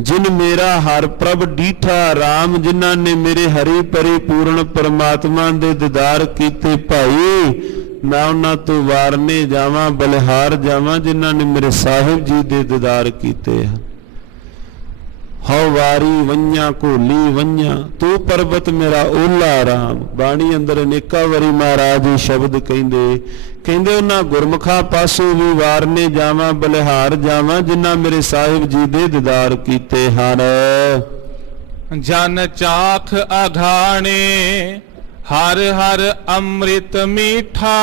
जिन मेरा हर प्रभ डीठा राम, जिन्हां ने मेरे हरि परिपूर्ण परमात्मा दे दीदार कीते। भाई मैं उन्हां तो वारने जावां बलिहार जावां जिन्हां ने मेरे साहिब जी दे दीदार कीते हैं। हौ वारी वंजा घोली वंजा तू पर्वत मेरा ओला राम। बाणी अंदर अनेका वारी महाराज जी शब्द कहंदे कहंदे उन्हां गुरमुखां पासों भी वारने जावां बलिहार जावां जिन्हां मेरे साहिब जी दे दीदार कीते हन। जन चाख अघाणे हर हर अमृत मीठा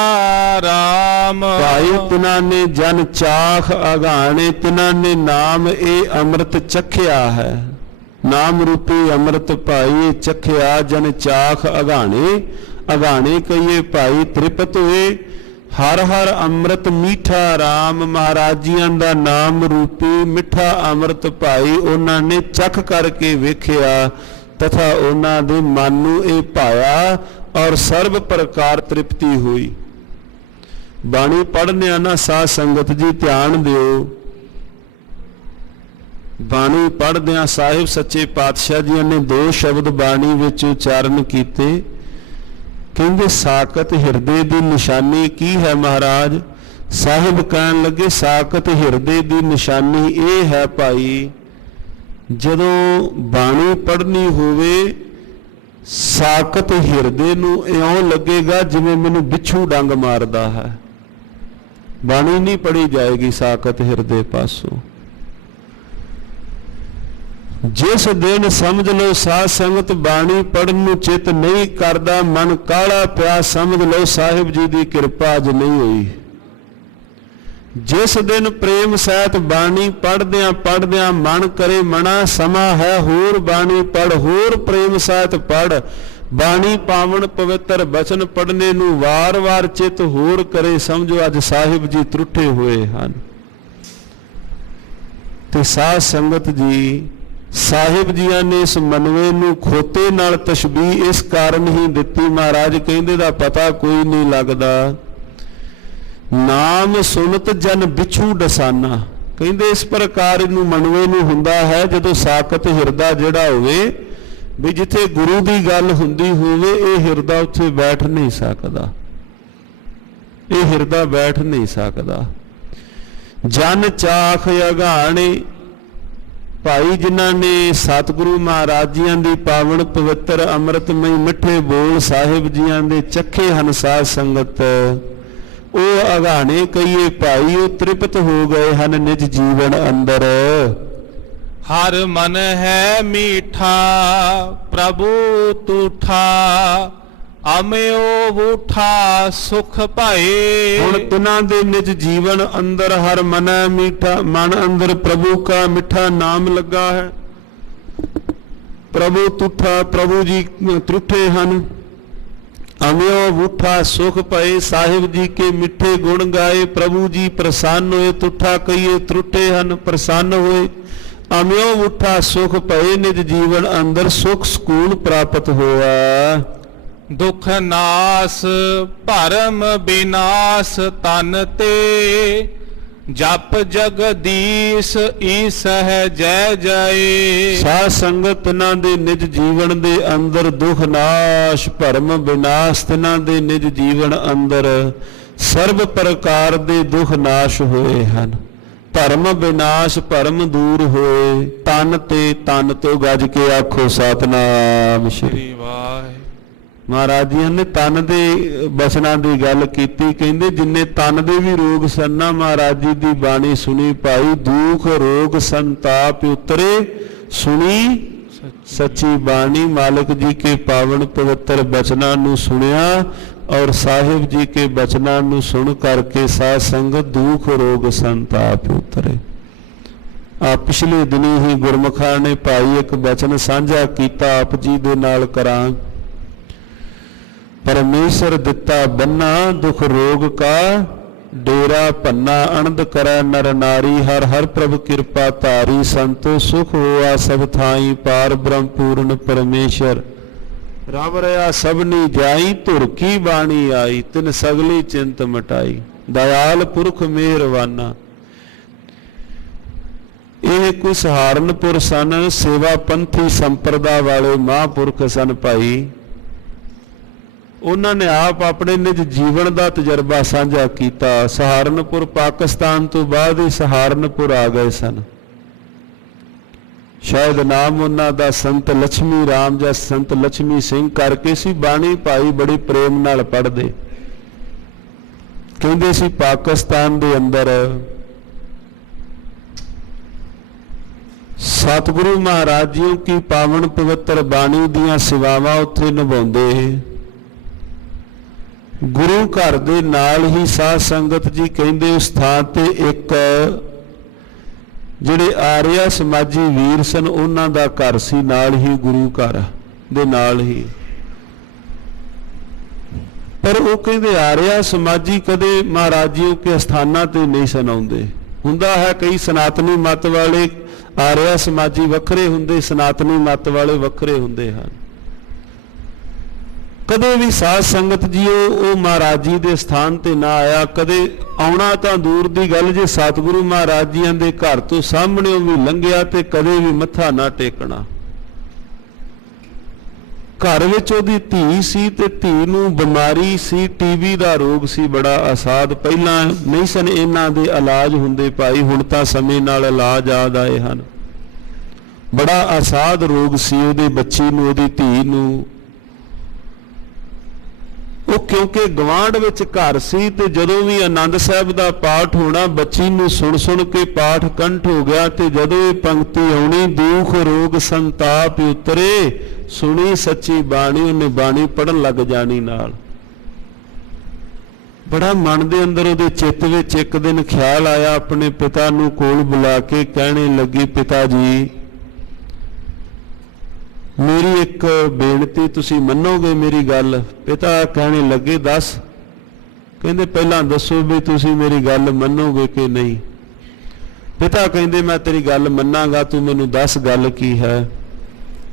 राम। भाई तिन्हां ने जन चाख अघाणे, तिन्हां ने नाम ए अमृत चखिया है। नाम रूपी अमृत भाई चखिया। जन चाख अघाणे, अघाणे कहिए भाई तृप्त हुए। हर हर अमृत मीठा राम, महाराजियां दा नाम रूपी मिठा अमृत भाई उन्हां ने चख करके वेखिया तथा उन्हां दे मन नूं इह भाया और सर्व प्रकार तृप्ति हुई। ਬਾਣੀ ਪੜ੍ਹਨਿਆ ਨਾ ਸਾਧ ਸੰਗਤ ਜੀ ਧਿਆਨ ਦਿਓ। ਬਾਣੀ ਪੜ੍ਹਦਿਆਂ ਸਾਹਿਬ ਸੱਚੇ ਪਾਤਸ਼ਾਹ ਜੀ ਨੇ 2 ਸ਼ਬਦ ਬਾਣੀ ਵਿੱਚ ਉਚਾਰਨ ਕੀਤੇ। ਕਹਿੰਦੇ ਸਾਕਤ ਹਿਰਦੇ ਦੀ ਨਿਸ਼ਾਨੀ ਕੀ ਹੈ ਮਹਾਰਾਜ? ਸਾਹਿਬ ਕਹਿਣ ਲੱਗੇ ਸਾਕਤ ਹਿਰਦੇ ਦੀ ਨਿਸ਼ਾਨੀ ਇਹ ਹੈ ਭਾਈ, ਜਦੋਂ ਬਾਣੀ ਪੜ੍ਹਨੀ ਹੋਵੇ ਸਾਕਤ ਹਿਰਦੇ ਨੂੰ ਇਉਂ ਲੱਗੇਗਾ ਜਿਵੇਂ ਮੈਨੂੰ ਬਿੱਛੂ ਡੰਗ ਮਾਰਦਾ ਹੈ। ਬਾਣੀ ਨਹੀਂ ਪੜ੍ਹੀ ਜਾਏਗੀ ਸਾਕਤ ਹਿਰਦੇ ਪਾਸੋਂ। ਜਿਸ ਦਿਨ ਸਮਝ ਲਓ ਸਾਧ ਸੰਗਤ ਬਾਣੀ ਪੜ੍ਹਨ ਨੂੰ ਚਿੱਤ ਨਹੀਂ ਕਰਦਾ, ਮਨ ਕਾਲਾ ਪਿਆ, ਸਮਝ ਲਓ ਸਾਹਿਬ ਜੀ ਦੀ ਕਿਰਪਾ ਅਜ ਨਹੀਂ ਹੋਈ। ਜਿਸ ਦਿਨ ਪ੍ਰੇਮ ਸਹਿਤ ਬਾਣੀ ਪੜ੍ਹਦਿਆਂ ਮਨ ਕਰੇ ਮਨਾ, ਸਮਾਂ ਹੈ ਹੋਰ ਬਾਣੀ ਪੜ੍ਹ, ਹੋਰ ਪ੍ਰੇਮ ਸਹਿਤ ਪੜ੍ਹ। ਬਾਣੀ ਪਾਵਨ ਪਵਿੱਤਰ ਬਚਨ ਪੜ੍ਹਨੇ ਨੂੰ ਵਾਰ-ਵਾਰ ਚਿੱਤ ਹੋਰ ਕਰੇ, ਸਮਝੋ ਅੱਜ ਸਾਹਿਬ ਜੀ ਤਰੁੱਠੇ ਹੋਏ ਹਨ। ਤੇ ਸਾਧ ਸੰਗਤ ਜੀ, ਸਾਹਿਬ ਜੀਆਂ ਨੇ ਇਸ ਮਨਵੇ ਨੂੰ ਖੋਤੇ ਨਾਲ ਤਸ਼ਬੀਹ ਇਸ ਕਾਰਨ ਹੀ ਦਿੱਤੀ, ਮਹਾਰਾਜ ਕਹਿੰਦੇ ਦਾ ਪਤਾ ਕੋਈ ਨਹੀਂ ਲੱਗਦਾ। ਨਾਮ ਸੁਨਤ ਜਨ ਬਿਛੂ ਡਸਾਨਾ, ਕਹਿੰਦੇ ਇਸ ਪ੍ਰਕਾਰ ਇਹਨੂੰ ਮਨਵੇ ਨੂੰ ਹੁੰਦਾ ਹੈ ਜਦੋਂ ਸਾਕਤ ਹਿਰਦਾ ਜਿਹੜਾ ਹੋਵੇ, ਵੀ ਜਿੱਥੇ ਗੁਰੂ ਦੀ ਗੱਲ ਹੁੰਦੀ ਹੋਵੇ ਇਹ ਹਿਰਦਾ ਉੱਥੇ ਬੈਠ ਨਹੀਂ ਸਕਦਾ, ਇਹ ਹਿਰਦਾ ਬੈਠ ਨਹੀਂ ਸਕਦਾ। ਜਨ ਚਾਖ ਅਗਾਣੇ, ਭਾਈ ਜਿਨ੍ਹਾਂ ਨੇ ਸਤਿਗੁਰੂ ਮਹਾਰਾਜ ਜੀਆਂ ਦੀ ਪਾਵਨ ਪਵਿੱਤਰ ਅੰਮ੍ਰਿਤਮਈ ਮਿੱਠੇ ਬੋਲ ਸਾਹਿਬ ਜੀਆਂ ਦੇ ਚੱਖੇ ਹਨ ਸਾਧ ਸੰਗਤ, ਉਹ ਅਗਾਣੇ ਕਹੀਏ ਭਾਈ ਉਹ ਤ੍ਰਿਪਤ ਹੋ ਗਏ ਹਨ ਨਿਜ ਜੀਵਨ ਅੰਦਰ। ਹਰ ਮਨ ਹੈ ਮੀਠਾ ਪ੍ਰਭੂ ਤੂਠਾ, ਅਮਿਓ ਬੂਠਾ ਸੁਖ ਭਾਏ। ਹੁਣ ਤਿਨਾਂ ਦੇ ਨਿਜ ਜੀਵਨ ਅੰਦਰ ਹਰ ਮਨ ਹੈ ਮੀਠਾ, ਮਨ ਅੰਦਰ ਪ੍ਰਭੂ ਕਾ ਮਿੱਠਾ ਨਾਮ ਲੱਗਾ ਹੈ। ਪ੍ਰਭੂ ਤੂਠਾ, ਪ੍ਰਭੂ ਜੀ ਤਰੁੱਠੇ ਹਨ। अम्यो बूठा सुख पाए, साहिब जी के मिठे गुण गाए, प्रभु जी प्रसन्न होए, तुठा कहिए त्रुटे हन प्रसन्न होए। अम्यो बूठा सुख पाए, निज जीवन अंदर सुख सकून प्राप्त होआ। दुख नास भरम विनाश तन ते, जप जगदीश ईस है जय जय। साध संगत तिन्हां दे निज जीवन दे अंदर दुख नाश भरम विनाश, तिन्हां दे निज जीवन अंदर सर्व प्रकार दे दुख नाश होए हन। भरम विनाश भरम दूर होए, तन ते तन तो गज के आखो सतनाम श्री वाहे। महाराज जी ने तन दे बचना की गल की, कहते जिन्ने तन दे भी रोग सन ना महाराज जी की बाणी सुनी पाई, दुख रोग संताप उतरे सुनी सच्ची बाणी। मालिक जी के पावन पवित्र बचना नू सुनिया और साहिब जी के बचना नू सुन करके साध संगत दुख रोग संताप उतरे। आप पिछले दिनी ही गुरमुखा ने भाई एक बचन साझा किया आप जी दे नाल करां। परमेश्वर दिता बन्ना दुख रोग का डेरा पन्ना, अनंद करै नर नारी हर हर प्रभु कृपा धारी। संतो सुख होआ सब थाई, पार ब्रह्म पूर्ण परमेश्वर रब रहा सबनी जाई। धुर की बाणी आई, तिन सगली चिंत मिटाई, दयाल पुरख मेहरवाना। ਇਹ ਕੋਈ ਸਹਾਰਨਪੁਰ ਸਨ, ਸੇਵਾ ਪੰਥੀ ਸੰਪਰਦਾ ਵਾਲੇ ਮਹਾਂਪੁਰਖ ਸਨ ਭਾਈ। ਉਹਨਾਂ ਨੇ ਆਪ ਆਪਣੇ ਨਿਜ ਜੀਵਨ ਦਾ ਤਜਰਬਾ ਸਾਂਝਾ ਕੀਤਾ। ਸਹਾਰਨਪੁਰ ਪਾਕਿਸਤਾਨ ਤੋਂ ਬਾਅਦ ਹੀ ਸਹਾਰਨਪੁਰ ਆ ਗਏ ਸਨ। ਸ਼ਾਇਦ ਨਾਮ ਉਹਨਾਂ ਦਾ ਸੰਤ ਲక్ష్ਮੀ ਰਾਮ ਜਾਂ ਸੰਤ ਲక్ష్ਮੀ ਸਿੰਘ ਕਰਕੇ ਸੀ। ਬਾਣੀ ਭਾਈ ਬੜੀ ਪ੍ਰੇਮ ਨਾਲ ਪੜ੍ਹਦੇ। ਕਹਿੰਦੇ ਸੀ ਪਾਕਿਸਤਾਨ ਦੇ ਅੰਦਰ ਸਤਿਗੁਰੂ ਮਹਾਰਾਜ ਜੀ ਕੀ ਪਾਵਨ ਪਵਿੱਤਰ ਬਾਣੀ ਦੀਆਂ ਸੇਵਾਵਾਂ ਉੱਥੇ ਨਿਭਾਉਂਦੇ। ਗੁਰੂ ਘਰ ਦੇ ਨਾਲ ਹੀ ਸਾਧ ਸੰਗਤ ਜੀ ਕਹਿੰਦੇ ਉਸ ਥਾਂ ਤੇ ਇੱਕ ਜਿਹੜੇ ਆਰਿਆ ਸਮਾਜੀ ਵੀਰ ਸਨ ਉਹਨਾਂ ਦਾ ਘਰ ਸੀ, ਨਾਲ ਹੀ ਗੁਰੂ ਘਰ ਦੇ ਨਾਲ ਹੀ। ਪਰ ਉਹ ਕਹਿੰਦੇ ਆਰਿਆ ਸਮਾਜੀ ਕਦੇ ਮਹਾਰਾਜ ਜੀ ਕੇ ਅਸਥਾਨਾਂ ਤੇ ਨਹੀਂ ਸਨ ਆਉਂਦੇ। ਹੁੰਦਾ ਹੈ ਕਈ ਸਨਾਤਨੀ ਮਤ ਵਾਲੇ ਆਰਿਆ ਸਮਾਜੀ ਵੱਖਰੇ ਹੁੰਦੇ, ਸਨਾਤਨੀ ਮਤ ਵਾਲੇ ਵੱਖਰੇ ਹੁੰਦੇ ਹਨ। ਕਦੇ ਵੀ ਸਾਧ ਸੰਗਤ ਜੀ ਉਹ ਮਹਾਰਾਜ ਜੀ ਦੇ ਸਥਾਨ ਤੇ ਨਾ ਆਇਆ। ਕਦੇ ਆਉਣਾ ਤਾਂ ਦੂਰ ਦੀ ਗੱਲ, ਜੇ ਸਤਿਗੁਰੂ ਮਹਾਰਾਜ ਜੀਆਂ ਦੇ ਘਰ ਤੋਂ ਸਾਹਮਣੇੋਂ ਵੀ ਲੰਘਿਆ ਤੇ ਕਦੇ ਵੀ ਮੱਥਾ ਨਾ ਟੇਕਣਾ। ਘਰ ਵਿੱਚ ਉਹਦੀ ਧੀ ਸੀ ਤੇ ਧੀ ਨੂੰ ਬਿਮਾਰੀ ਸੀ, ਟੀਵੀ ਦਾ ਰੋਗ ਸੀ ਬੜਾ ਅਸਾਧ। ਪਹਿਲਾਂ ਨਹੀਂ ਸਨ ਇਹਨਾਂ ਦੇ ਇਲਾਜ ਹੁੰਦੇ ਭਾਈ, ਹੁਣ ਤਾਂ ਸਮੇਂ ਨਾਲ ਇਲਾਜ ਆਦ ਆਏ ਹਨ। ਬੜਾ ਅਸਾਧ ਰੋਗ ਸੀ ਉਹਦੇ ਬੱਚੀ ਨੂੰ, ਉਹਦੀ ਧੀ ਨੂੰ। ਉਹ ਕਿਉਂਕਿ ਗਵਾਂਢ ਵਿੱਚ ਘਰ ਸੀ ਤੇ ਜਦੋਂ ਵੀ ਆਨੰਦ ਸਾਹਿਬ ਦਾ ਪਾਠ ਹੋਣਾ, ਬੱਚੀ ਨੂੰ ਸੁਣ ਸੁਣ ਕੇ ਪਾਠ ਕੰਠ ਹੋ ਗਿਆ। ਤੇ ਜਦੋਂ ਇਹ ਪੰਕਤੀ ਆਉਣੀ, ਦੁੱਖ ਰੋਗ ਸੰਤਾਪ ਉਤਰੇ, ਸੁਣੀ ਸੱਚੀ ਬਾਣੀ, ਉਹਨੇ ਬਾਣੀ ਪੜਨ ਲੱਗ ਜਾਣੀ ਨਾਲ। ਬੜਾ ਮਨ ਦੇ ਅੰਦਰ ਉਹਦੇ ਚਿੱਤ ਵਿੱਚ ਇੱਕ ਦਿਨ ਖਿਆਲ ਆਇਆ, ਆਪਣੇ ਪਿਤਾ ਨੂੰ ਕੋਲ ਬੁਲਾ ਕੇ ਕਹਿਣੇ ਲੱਗੀ, ਪਿਤਾ ਜੀ ਮੇਰੀ ਇੱਕ ਬੇਨਤੀ, ਤੁਸੀਂ ਮੰਨੋਗੇ ਮੇਰੀ ਗੱਲ? ਪਿਤਾ ਕਹਿਣੇ ਲੱਗੇ, ਦੱਸ। ਕਹਿੰਦੇ ਪਹਿਲਾਂ ਦੱਸੋ ਵੀ ਤੁਸੀਂ ਮੇਰੀ ਗੱਲ ਮੰਨੋਗੇ ਕਿ ਨਹੀਂ। ਪਿਤਾ ਕਹਿੰਦੇ ਮੈਂ ਤੇਰੀ ਗੱਲ ਮੰਨਾਂਗਾ, ਤੂੰ ਮੈਨੂੰ ਦੱਸ ਗੱਲ ਕੀ ਹੈ।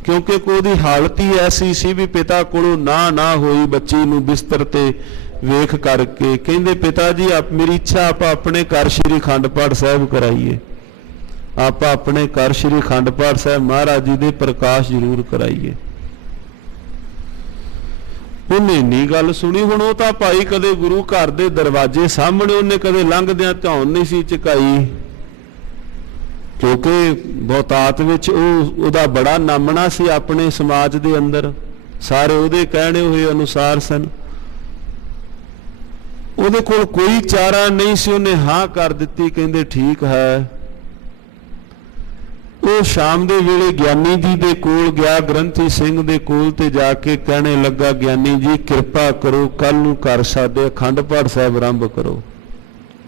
ਕਿਉਂਕਿ ਉਹਦੀ ਹਾਲਤ ਹੀ ਐਸੀ ਸੀ ਵੀ ਪਿਤਾ ਕੋਲੋਂ ਨਾ ਹੋਈ ਬੱਚੀ ਨੂੰ ਬਿਸਤਰ ਤੇ ਵੇਖ ਕਰਕੇ। ਕਹਿੰਦੇ ਪਿਤਾ ਜੀ ਮੇਰੀ ਇੱਛਾ ਆਪਾਂ ਆਪਣੇ ਘਰ ਸ਼੍ਰੀ ਅਖੰਡ ਪਾਠ ਸਾਹਿਬ ਕਰਾਈਏ, ਆਪਾਂ ਆਪਣੇ ਘਰ ਸ਼੍ਰੀ ਅਖੰਡ ਪਾਠ ਸਾਹਿਬ ਮਹਾਰਾਜ ਜੀ ਦੇ ਪ੍ਰਕਾਸ਼ ਜ਼ਰੂਰ ਕਰਾਈਏ। ਉਹਨੇ ਇੰਨੀ ਗੱਲ ਸੁਣੀ। ਹੁਣ ਉਹ ਤਾਂ ਭਾਈ ਕਦੇ ਗੁਰੂ ਘਰ ਦੇ ਦਰਵਾਜ਼ੇ ਸਾਹਮਣੇ ਉਹਨੇ ਕਦੇ ਲੰਘਦਿਆਂ ਧੌਣ ਨਹੀਂ ਸੀ ਝੁਕਾਈ, ਕਿਉਂਕਿ ਬਹੁਤਾਤ ਵਿੱਚ ਉਹਦਾ ਬੜਾ ਨਾਮਣਾ ਸੀ ਆਪਣੇ ਸਮਾਜ ਦੇ ਅੰਦਰ, ਸਾਰੇ ਉਹਦੇ ਕਹਿਣੇ ਹੋਏ ਅਨੁਸਾਰ ਸਨ। ਉਹਦੇ ਕੋਲ ਕੋਈ ਚਾਰਾ ਨਹੀਂ ਸੀ, ਉਹਨੇ ਹਾਂ ਕਰ ਦਿੱਤੀ। ਕਹਿੰਦੇ ਠੀਕ ਹੈ। ਉਹ ਸ਼ਾਮ ਦੇ ਵੇਲੇ ਗਿਆਨੀ ਜੀ ਦੇ ਕੋਲ ਗਿਆ, ਗ੍ਰੰਥੀ ਸਿੰਘ ਦੇ ਕੋਲ, ਤੇ ਜਾ ਕੇ ਕਹਿਣੇ ਲੱਗਾ, ਗਿਆਨੀ ਜੀ ਕਿਰਪਾ ਕਰੋ, ਕੱਲ ਨੂੰ ਘਰ ਸਾਡੇ ਅਖੰਡ ਪਾਠ ਸਾਹਿਬ ਆਰੰਭ ਕਰੋ।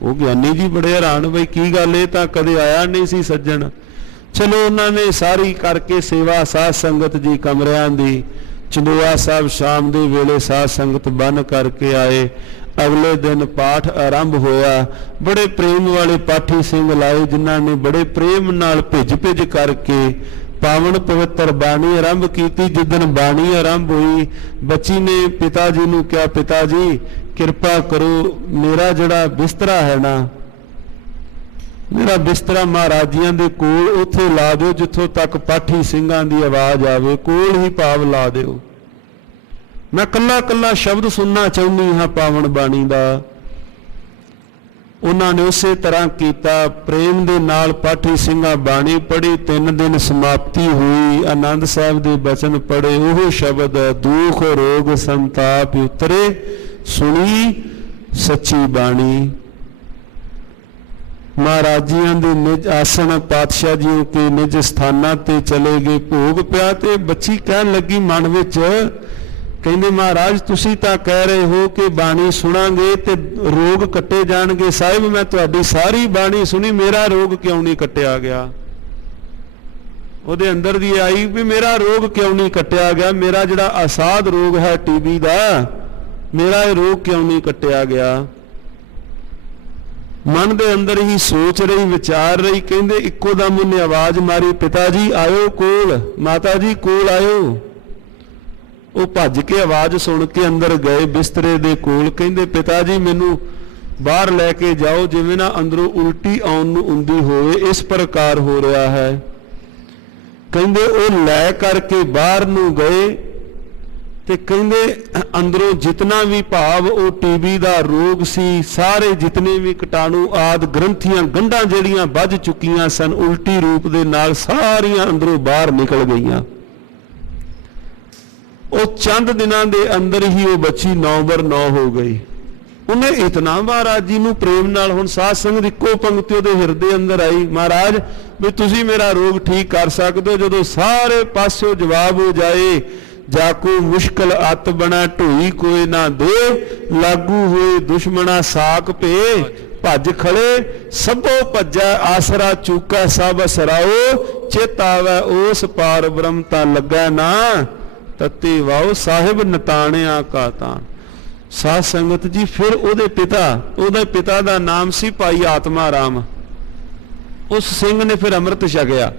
ਉਹ ਗਿਆਨੀ ਜੀ ਬੜੇ ਹੈਰਾਨ, ਬਈ ਕੀ ਗੱਲ, ਇਹ ਤਾਂ ਕਦੇ ਆਇਆ ਨਹੀਂ ਸੀ ਸੱਜਣ। ਚਲੋ ਉਹਨਾਂ ਨੇ ਸਾਰੀ ਕਰਕੇ ਸੇਵਾ ਸਾਧ ਸੰਗਤ ਜੀ ਕਮਰਿਆਂ ਦੀ, ਚੰਦੋਆ ਸਾਹਿਬ ਸ਼ਾਮ ਦੇ ਵੇਲੇ ਸਾਧ ਸੰਗਤ ਬੰਨ ਕਰਕੇ ਆਏ। ਅਗਲੇ ਦਿਨ ਪਾਠ ਆਰੰਭ ਹੋਇਆ। ਬੜੇ ਪ੍ਰੇਮ ਵਾਲੇ ਪਾਠੀ ਸਿੰਘ ਲਾਏ, ਜਿਨ੍ਹਾਂ ਨੇ ਬੜੇ ਪ੍ਰੇਮ ਨਾਲ ਭਿੱਜ ਕਰਕੇ ਪਾਵਨ ਪਵਿੱਤਰ ਬਾਣੀ ਆਰੰਭ ਕੀਤੀ। ਜਿੱਦਣ ਬਾਣੀ ਆਰੰਭ ਹੋਈ, ਬੱਚੀ ਨੇ ਪਿਤਾ ਜੀ ਨੂੰ ਕਿਹਾ, ਪਿਤਾ ਜੀ ਕਿਰਪਾ ਕਰੋ, ਮੇਰਾ ਜਿਹੜਾ ਬਿਸਤਰਾ ਹੈ ਨਾ, ਮੇਰਾ ਬਿਸਤਰਾ ਮਹਾਰਾਜ ਜੀਆਂ ਦੇ ਕੋਲ ਉੱਥੇ ਲਾ ਦਿਓ ਜਿੱਥੋਂ ਤੱਕ ਪਾਠੀ ਸਿੰਘਾਂ ਦੀ ਆਵਾਜ਼ ਆਵੇ, ਕੋਲ ਹੀ ਭਾਵ ਲਾ ਦਿਓ। ਮੈਂ ਕੱਲਾ ਕੱਲਾ ਸ਼ਬਦ ਸੁਣਨਾ ਚਾਹੁੰਦੀ ਹਾਂ ਪਾਵਨ ਬਾਣੀ ਦਾ। ਉਹਨਾਂ ਨੇ ਉਸੇ ਤਰ੍ਹਾਂ ਕੀਤਾ, ਪ੍ਰੇਮ ਦੇ ਨਾਲ ਪਾਠੀ ਸਿੰਘਾਂ ਬਾਣੀ ਪੜ੍ਹੀ। 3 ਦਿਨ ਸਮਾਪਤੀ ਹੋਈ, ਆਨੰਦ ਸਾਹਿਬ ਦੇ ਬਚਨ ਪੜ੍ਹੇ। ਉਹ ਸ਼ਬਦ ਦੁੱਖ ਰੋਗ ਸੰਤਾਪ ਉਤਰੇ, ਸੁਣੀ ਸੱਚੀ ਬਾਣੀ। ਮਹਾਰਾਜ ਜੀਆਂ ਦੇ ਨਿਜ ਆਸਣ, ਪਾਤਸ਼ਾਹ ਜੀ ਕੇ ਨਿਜ ਸਥਾਨਾਂ ਤੇ ਚਲੇ ਗਏ। ਭੋਗ ਪਿਆ ਤੇ ਬੱਚੀ ਕਹਿਣ ਲੱਗੀ ਮਨ ਵਿੱਚ, ਕਹਿੰਦੇ ਮਹਾਰਾਜ ਤੁਸੀਂ ਤਾਂ ਕਹਿ ਰਹੇ ਹੋ ਕਿ ਬਾਣੀ ਸੁਣਾਂਗੇ ਤੇ ਰੋਗ ਕੱਟੇ ਜਾਣਗੇ। ਸਾਹਿਬ ਮੈਂ ਤੁਹਾਡੀ ਸਾਰੀ ਬਾਣੀ ਸੁਣੀ, ਮੇਰਾ ਰੋਗ ਕਿਉਂ ਨਹੀਂ ਕੱਟਿਆ ਗਿਆ? ਉਹਦੇ ਅੰਦਰ ਦੀ ਆਈ ਵੀ ਮੇਰਾ ਰੋਗ ਕਿਉਂ ਨਹੀਂ ਕੱਟਿਆ ਗਿਆ? ਮੇਰਾ ਜਿਹੜਾ ਅਸਾਧ ਰੋਗ ਹੈ ਟੀਬੀ ਦਾ, ਮੇਰਾ ਇਹ ਰੋਗ ਕਿਉਂ ਨਹੀਂ ਕੱਟਿਆ ਗਿਆ? ਮਨ ਦੇ ਅੰਦਰ ਹੀ ਸੋਚ ਰਹੀ, ਵਿਚਾਰ ਰਹੀ। ਕਹਿੰਦੇ ਇੱਕੋ ਦਮ ਉਹਨੇ ਆਵਾਜ਼ ਮਾਰੀ, ਪਿਤਾ ਜੀ ਆਇਓ ਕੋਲ, ਮਾਤਾ ਜੀ ਕੋਲ ਆਇਓ। ਉਹ ਭੱਜ ਕੇ ਆਵਾਜ਼ ਸੁਣ ਕੇ ਅੰਦਰ ਗਏ ਬਿਸਤਰੇ ਦੇ ਕੋਲ। ਕਹਿੰਦੇ ਪਿਤਾ ਜੀ ਮੈਨੂੰ ਬਾਹਰ ਲੈ ਕੇ ਜਾਓ, ਜਿਵੇਂ ਨਾ ਅੰਦਰੋਂ ਉਲਟੀ ਆਉਣ ਨੂੰ ਹੁੰਦੀ ਹੋਵੇ, ਇਸ ਪ੍ਰਕਾਰ ਹੋ ਰਿਹਾ ਹੈ। ਕਹਿੰਦੇ ਉਹ ਲੈ ਕਰਕੇ ਬਾਹਰ ਨੂੰ ਗਏ ਤੇ ਕਹਿੰਦੇ ਅੰਦਰੋਂ ਜਿਤਨਾ ਵੀ ਭਾਵ ਉਹ ਟੀਬੀ ਦਾ ਰੋਗ ਸੀ, ਸਾਰੇ ਜਿਤਨੇ ਵੀ ਕੀਟਾਣੂ ਆਦ ਗ੍ਰੰਥੀਆਂ ਗੰਢਾਂ ਜਿਹੜੀਆਂ ਵੱਜ ਚੁੱਕੀਆਂ ਸਨ ਉਲਟੀ ਰੂਪ ਦੇ ਨਾਲ, ਸਾਰੀਆਂ ਅੰਦਰੋਂ ਬਾਹਰ ਨਿਕਲ ਗਈਆਂ। ਉਹ ਚੰਦ ਦਿਨਾਂ ਦੇ ਅੰਦਰ ਹੀ ਉਹ ਬੱਚੀ 9/9 ਹੋ ਗਈ। ਉਹਨੇ ਇਤਨਾ ਮਹਾਰਾਜ ਜੀ ਨੂੰ ਪ੍ਰੇਮ ਨਾਲ, ਹੁਣ ਸਾਧ ਸੰਗਤ ਇੱਕੋ ਪੰਕਤੀ ਉਹਦੇ ਹਿਰਦੇ ਅੰਦਰ ਆਈ, ਮਹਾਰਾਜ ਵੀ ਤੁਸੀਂ ਮੇਰਾ ਰੋਗ ਠੀਕ ਕਰ ਸਕਦੇ ਹੋ। ਜਦੋਂ ਸਾਰੇ ਪਾਸਿਓਂ ਜਵਾਬ ਹੋ ਜਾਏ, ਜਾ ਕੋ ਮੁਸ਼ਕਲ ਅੱਤ ਬਣਾ ਢੋਈ ਕੋਈ ਨਾ ਦੇ, ਲਾਗੂ ਹੋਏ ਦੁਸ਼ਮਣਾ ਸਾਕ ਭੇ, ਭੱਜ ਖੜੇ ਸਭੋ ਭੱਜੈ ਆਸਰਾ ਚੂਕਾ ਸਭ ਅਸਰਾਓ, ਚਿਤ ਆਵੈ ਉਸ ਪਾਰ ਬ੍ਰਹਮ ਤਾਂ ਲੱਗੈ ਨਾ, ਤਤੀ ਵਾਓ ਸਾਹਿਬ ਨਤਾਣਿਆ ਕਾ ਤਾਣ। ਸਾਧ ਸੰਗਤ ਜੀ ਫਿਰ ਉਹਦੇ ਪਿਤਾ ਦਾ ਨਾਮ ਸੀ ਭਾਈ ਆਤਮਾ ਰਾਮ। ਉਸ ਸਿੰਘ ਨੇ ਫਿਰ ਅੰਮ੍ਰਿਤ ਛਕਿਆ।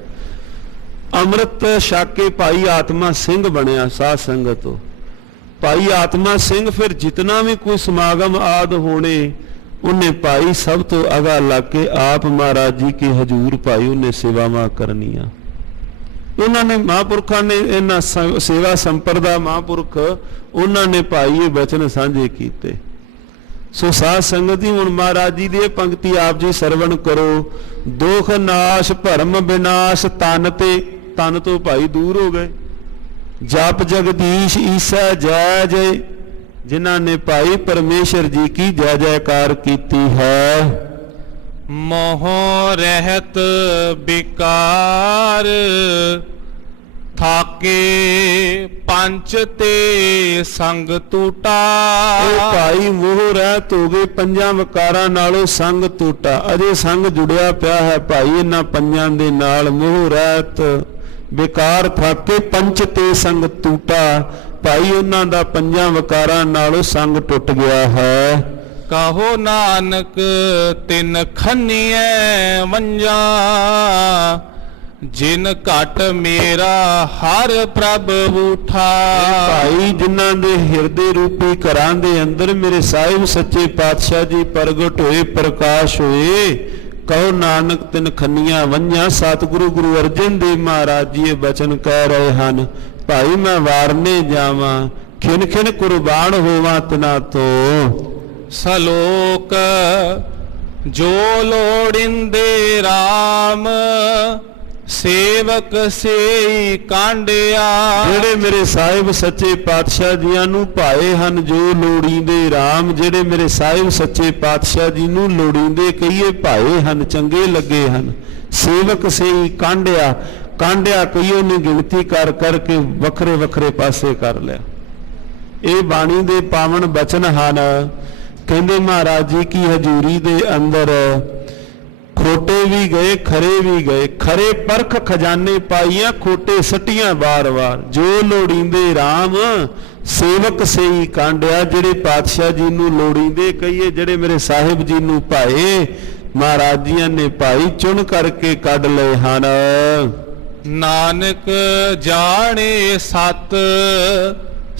ਅੰਮ੍ਰਿਤ ਛਕ ਕੇ ਭਾਈ ਆਤਮਾ ਸਿੰਘ ਬਣਿਆ ਸਾਧ ਸੰਗਤ। ਭਾਈ ਆਤਮਾ ਸਿੰਘ ਫਿਰ ਜਿਤਨਾ ਵੀ ਕੋਈ ਸਮਾਗਮ ਆਦ ਹੋਣੇ ਉਹਨੇ ਭਾਈ ਸਭ ਤੋਂ ਅਗਾ ਲੱਗ ਕੇ ਆਪ ਮਹਾਰਾਜ ਜੀ ਕੇ ਹਜ਼ੂਰ ਭਾਈ ਉਹਨੇ ਸੇਵਾਵਾਂ ਕਰਨੀਆਂ। ਉਹਨਾਂ ਨੇ ਮਹਾਂਪੁਰਖਾਂ ਨੇ ਇਹਨਾਂ ਸੇਵਾ ਸੰਪਰਦਾ ਮਹਾਂਪੁਰਖ ਉਹਨਾਂ ਨੇ ਭਾਈ ਇਹ ਬਚਨ ਸਾਂਝੇ ਕੀਤੇ। ਸੋ ਸਾਧ ਸੰਗਤ ਜੀ ਹੁਣ ਮਹਾਰਾਜ ਜੀ ਦੀ ਇਹ ਪੰਕਤੀ ਆਪ ਜੀ ਸਰਵਣ ਕਰੋ। ਦੁਖ ਨਾਸ਼ ਭਰਮ ਵਿਨਾਸ਼ ਤਨ ਤੇ ਤਨ ਤੋਂ ਭਾਈ ਦੂਰ ਹੋ ਗਏ। ਜਪ ਜਗਦੀਸ਼ ਈਸਾ ਜੈ ਜੈ ਜਿਨ੍ਹਾਂ ਨੇ ਭਾਈ ਪਰਮੇਸ਼ਰ ਜੀ ਕੀ ਜੈ ਜੈਕਾਰ ਕੀਤੀ ਹੈ। ਮੋਹ ਰਹਿਤ ਵਿਕਾਰ ਥਾਕੇ ਪੰਚ ਤੇ ਸੰਗ ਟੂਟਾ। ਭਾਈ ਮੋਹ ਰਹਿਤ ਹੋ ਗਏ ਪੰਜਾਂ ਵਿਕਾਰਾਂ ਨਾਲੋਂ ਸੰਗ ਟੂਟਾ। ਅਜੇ ਸੰਗ ਜੁੜਿਆ ਪਿਆ ਹੈ ਭਾਈ ਇਹਨਾਂ ਪੰਜਾਂ ਦੇ ਨਾਲ। ਮੋਹ ਰਹਿਤ ਵਿਕਾਰ ਥਾਕੇ ਪੰਚ ਤੇ ਸੰਗ ਟੂਟਾ। ਭਾਈ ਉਹਨਾਂ ਦਾ ਪੰਜਾਂ ਵਿਕਾਰਾਂ ਨਾਲੋਂ ਸੰਗ ਟੁੱਟ ਗਿਆ ਹੈ। ਕਹੋ ਨਾਨਕ ਤਿਨ ਖੰਨੀਐ ਵੰਜਾ ਜਿਨ ਘਟ ਮੇਰਾ ਹਰ ਪ੍ਰਭ ਉਠਾ। ਭਾਈ ਜਿਨ੍ਹਾਂ ਦੇ ਹਿਰਦੇ ਰੂਪੀ ਘਰਾਂ ਦੇ ਅੰਦਰ ਮੇਰੇ ਸਾਹਿਬ ਸੱਚੇ ਪਾਤਸ਼ਾਹ ਜੀ ਪ੍ਰਗਟ ਹੋਏ ਪ੍ਰਕਾਸ਼ ਹੋਏ। ਕਹੋ ਨਾਨਕ ਤਿਨ ਖੰਨੀਆਂ ਵੰਜਾਂ। ਸਤਿਗੁਰੂ ਗੁਰੂ ਅਰਜਨ ਦੇਵ ਮਹਾਰਾਜ ਜੀ ਇਹ ਬਚਨ ਕਹਿ ਰਹੇ ਹਨ। ਭਾਈ ਮੈਂ ਵਾਰਨੇ ਜਾਵਾਂ ਖਿਨ ਖਿਨ ਕੁਰਬਾਨ ਹੋਵਾਂ ਤਿਨਾਂ ਤੋਂ। ਸਲੋਕ ਜੋ ਲੋੜਿੰਦੇ RAM ਸੇਵਕ ਸੇਈ ਕਾਂਡਿਆ। ਜਿਹੜੇ ਮੇਰੇ ਸਾਹਿਬ ਸੱਚੇ ਪਾਤਸ਼ਾਹ ਜੀਆਂ ਨੂੰ ਭਾਏ ਹਨ ਜੋ ਲੋੜੀਂਦੇ RAM। ਜਿਹੜੇ ਮੇਰੇ ਸਾਹਿਬ ਸੱਚੇ ਪਾਤਸ਼ਾਹ ਜੀ ਨੂੰ ਲੋੜੀਂਦੇ ਕਹੀਏ ਭਾਏ ਹਨ ਚੰਗੇ ਲੱਗੇ ਹਨ। ਸੇਵਕ ਸੇਈ ਕਾਂਡਿਆ। ਕਾਂਡਿਆ ਕਈਓ ਨੇ ਗਿਣਤੀ ਕਰ ਕਰਕੇ ਵੱਖਰੇ ਵੱਖਰੇ ਪਾਸੇ ਕਰ ਲਿਆ। ਇਹ ਬਾਣੀ ਦੇ ਪਾਵਨ ਬਚਨ ਹਨ। ਕਹਿੰਦੇ ਮਹਾਰਾਜ ਜੀ ਕੀ ਹਜ਼ੂਰੀ ਦੇ ਅੰਦਰ ਖੋਟੇ ਵੀ ਗਏ ਖਰੇ ਵੀ ਗਏ। ਖਰੇ ਪਰਖ ਖਜ਼ਾਨੇ ਪਾਈਆਂ ਖੋਟੇ ਸੱਟੀਆਂ ਵਾਰ-ਵਾਰ। ਜੋ ਲੋੜੀਂਦੇ RAM ਸੇਵਕ ਸੇਈ ਕਾਂਡਿਆ। ਜਿਹੜੇ ਪਾਤਸ਼ਾਹ ਜੀ ਨੂੰ ਲੋੜੀਂਦੇ ਕਹੀਏ ਜਿਹੜੇ ਮੇਰੇ ਸਾਹਿਬ ਜੀ ਨੂੰ ਭਾਏ ਮਹਾਰਾਜ ਜੀਆਂ ਨੇ ਭਾਈ ਚੁਣ ਕਰਕੇ ਕੱਢ ਲਏ ਹਨ। ਨਾਨਕ ਜਾਣੇ ਸਤ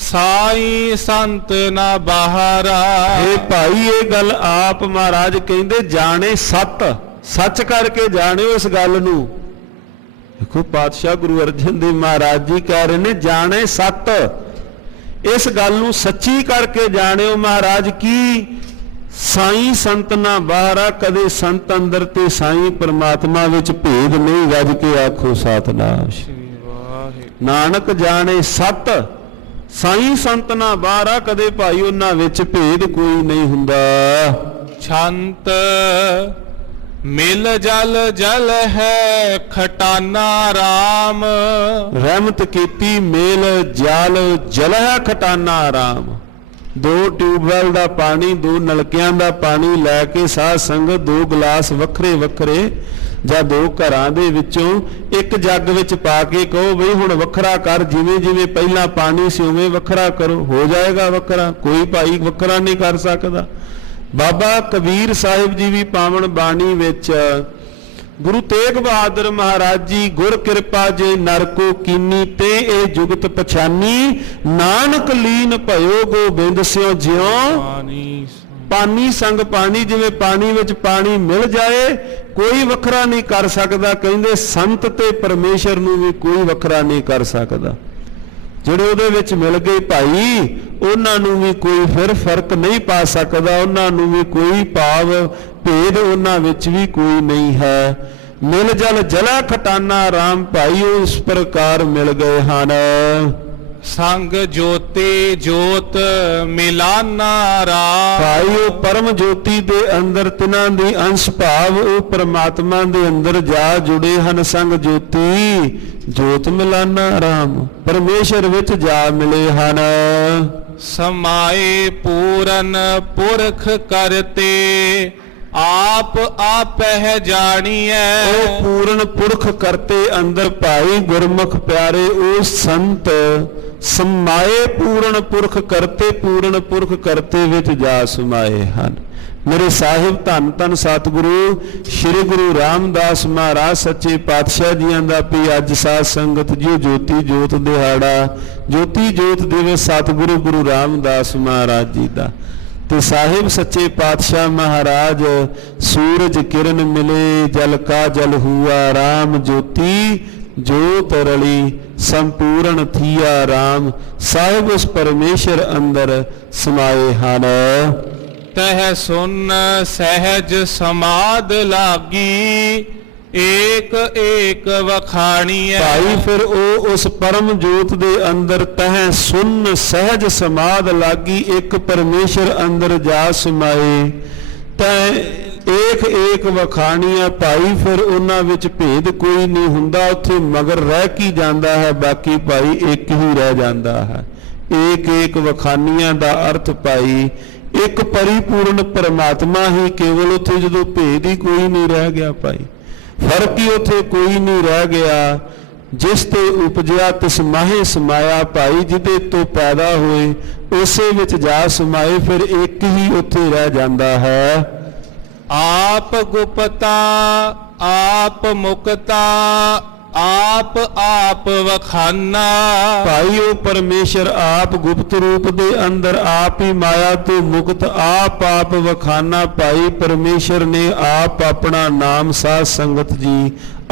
ਸਾਈ ਸੰਤ ਨਾ ਬਾਹਰਾ। ਇਹ ਭਾਈ ਇਹ ਗੱਲ ਆਪ ਮਹਾਰਾਜ ਕਹਿੰਦੇ ਜਾਣੇ ਸਤ। ਸੱਚ ਕਰਕੇ ਜਾਣਿਓ ਇਸ ਗੱਲ ਨੂੰ। ਦੇਖੋ ਪਾਤਸ਼ਾਹ ਗੁਰੂ ਅਰਜਨ ਦੇਵ ਮਹਾਰਾਜ ਜੀ ਕਹਿ ਰਹੇ ਨੇ ਜਾਣੇ ਸਤ। ਇਸ ਗੱਲ ਨੂੰ ਸੱਚੀ ਕਰਕੇ ਜਾਣਿਓ। ਮਹਾਰਾਜ ਕੀ ਸਾਈ ਸੰਤ ਨਾ ਬਾਹਰਾ। ਕਦੇ ਸੰਤ ਅੰਦਰ ਤੇ ਸਾਈ ਪਰਮਾਤਮਾ ਵਿੱਚ ਭੇਦ ਨਹੀਂ। ਗੱਜ ਕੇ ਆਖੋ ਸਤਿਨਾਮ। ਨਾਨਕ ਜਾਣੇ ਸਤ ਸਾਈ ਸੰਤ ਨਾ ਬਾਹਰਾ। ਕਦੇ ਭਾਈ ਉਹਨਾਂ ਵਿੱਚ ਭੇਦ ਕੋਈ ਨਹੀਂ ਹੁੰਦਾ। ਛੰਤ ਮਿਲ ਜਲ ਜਲ ਹੈ ਖਟਾਨਾ RAM ਰਹਿਮਤ ਕੀਤੀ ਮੇਲ ਜਲ ਜਲ ਹੈ ਖਟਾਨਾ RAM। ਦੋ ਟਿਊਬਵੈਲ ਦਾ ਪਾਣੀ ਦੋ ਨਲਕਿਆਂ ਦਾ ਪਾਣੀ ਲੈ ਕੇ ਸਾਧ ਸੰਗਤ ਦੋ ਗਲਾਸ ਵੱਖਰੇ ਵੱਖਰੇ ਜਾਂ ਦੋ ਘਰਾਂ ਦੇ ਵਿੱਚੋਂ ਇੱਕ ਜੱਗ ਵਿੱਚ ਪਾ ਕੇ ਕਹੋ ਬਈ ਹੁਣ ਵੱਖਰਾ ਕਰ। ਜਿਵੇਂ ਜਿਵੇਂ ਪਹਿਲਾਂ ਪਾਣੀ ਸੀ ਉਵੇਂ ਵੱਖਰਾ ਕਰੋ। ਹੋ ਜਾਏਗਾ ਵੱਖਰਾ। ਕੋਈ ਭਾਈ ਵੱਖਰਾ ਨਹੀਂ ਕਰ ਸਕਦਾ। ਬਾਬਾ ਕਬੀਰ ਸਾਹਿਬ ਜੀ ਵੀ ਪਾਵਨ ਬਾਣੀ ਵਿੱਚ ਗੁਰੂ ਤੇਗ ਬਹਾਦਰ ਮਹਾਰਾਜ ਜੀ ਗੁਰ ਕਿਰਪਾ ਜੇ ਨਰ ਕੋ ਕੀਨੀ ਤੇ ਇਹ ਜੁਗਤ ਪਛਾਨੀ ਨਾਨਕ ਲੀਨ ਭਇਓ ਗੋਬਿੰਦ ਸਿਓ ਜਿਉ ਪਾਣੀ ਸੰਗ ਪਾਣੀ। ਜਿਵੇਂ ਪਾਣੀ ਵਿੱਚ ਪਾਣੀ ਮਿਲ ਜਾਏ ਕੋਈ ਵੱਖਰਾ ਨਹੀਂ ਕਰ ਸਕਦਾ। ਕਹਿੰਦੇ ਸੰਤ ਤੇ ਪਰਮੇਸ਼ਰ ਨੂੰ ਵੀ ਕੋਈ ਵੱਖਰਾ ਨਹੀਂ ਕਰ ਸਕਦਾ। ਜਿਹੜੇ ਉਹਦੇ ਵਿੱਚ ਮਿਲ ਗਏ ਭਾਈ ਉਹਨਾਂ ਨੂੰ ਵੀ ਕੋਈ ਫਿਰ ਫਰਕ ਨਹੀਂ ਪਾ ਸਕਦਾ। ਉਹਨਾਂ ਨੂੰ ਵੀ ਕੋਈ ਭਾਵ ਭੇਦ ਉਹਨਾਂ ਵਿੱਚ ਵੀ ਕੋਈ ਨਹੀਂ ਹੈ। ਮਿਲ ਜਲ ਜਲਾ ਖਟਾਨਾ RAM ਭਾਈ ਇਸ ਪ੍ਰਕਾਰ ਮਿਲ ਗਏ ਹਨ। ਸੰਗ ਜੋਤੀ ਜੋਤ ਮਿਲਾਨਾ RAM ਭਾਈ ਉਹ ਪਰਮ ਜੋਤੀ ਦੇ ਅੰਦਰ ਤਿਨਾਂ ਦੀ ਅੰਸ਼ ਭਾਵ ਉਹ ਪਰਮਾਤਮਾ ਦੇ ਅੰਦਰ ਜਾ ਜੁੜੇ ਹਨ। ਸੰਗ ਜੋਤੀ ਜੋਤ ਮਿਲਾਨਾ RAM ਪਰਮੇਸ਼ਰ ਵਿੱਚ ਜਾ ਮਿਲੇ ਹਨ। ਸਮਾਏ ਪੂਰਨ ਪੁਰਖ ਕਰਤੇ ਆਪ ਆਪਹਿ ਜਾਣੀਐ। ਉਹ ਪੂਰਨ ਪੁਰਖ ਕਰਤੇ ਅੰਦਰ ਭਾਈ ਗੁਰਮੁਖ ਪਿਆਰੇ ਉਹ ਸੰਤ ਸਮਾਏ ਪੂਰਨ ਪੁਰਖ ਕਰਤੇ ਪੂਰਨ ਪੁਰਖ ਕਰਤੇ ਵਿੱਚ ਜਾ ਸਮਾਏ ਹਨ। मेरे साहिब धन धन सतगुरु श्री गुरु रामदास महाराज सच्चे पातशाह जियां दा भी अज साध संगत जी ज्योति जोत दिहाड़ा ज्योति जोत दिवस सतगुरु गुरु रामदास महाराज जी दा ते साहिब सच्चे पातशाह महाराज सूरज किरण मिले जल का जल हुआ राम ज्योति जोत रली संपूर्ण थिया राम साहिब उस परमेश्वर अंदर समाए हन। तह सुन सहज समाद लागी एक एक वखाणीए। भाई फिर ओ उस परम जोत दे अंदर तह सुन सहज समाद लागी एक परमेश्वर अंदर जा समाए तह एक एक वखाणीए। भाई फिर उन्हां विच भेद कोई नहीं हुंदा उत्थे मगर रह की जांदा है बाकी भाई एक ही रह जांदा है। एक एक वखाणीਆਂ ਦਾ अर्थ भाई एक परिपूर्ण परमात्मा ही केवल उत्थे जदों भेद ही कोई नहीं रह गया भाई फर्क ही उत्थे कोई नहीं रह गया। जिस ते उपजिया तिस माहे समाया भाई जिदे तो पैदा होए उसे विच जा समाए फिर एक ही उत्थे रह जांदा है। आप गुप्ता आप मुक्ता आप आप वखाना। भाई वो परमेश्वर आप गुप्त रूप दे अंदर आप ही माया तो मुक्त आप वखाना। भाई परमेश्वर ने आप अपना नाम साध संगत जी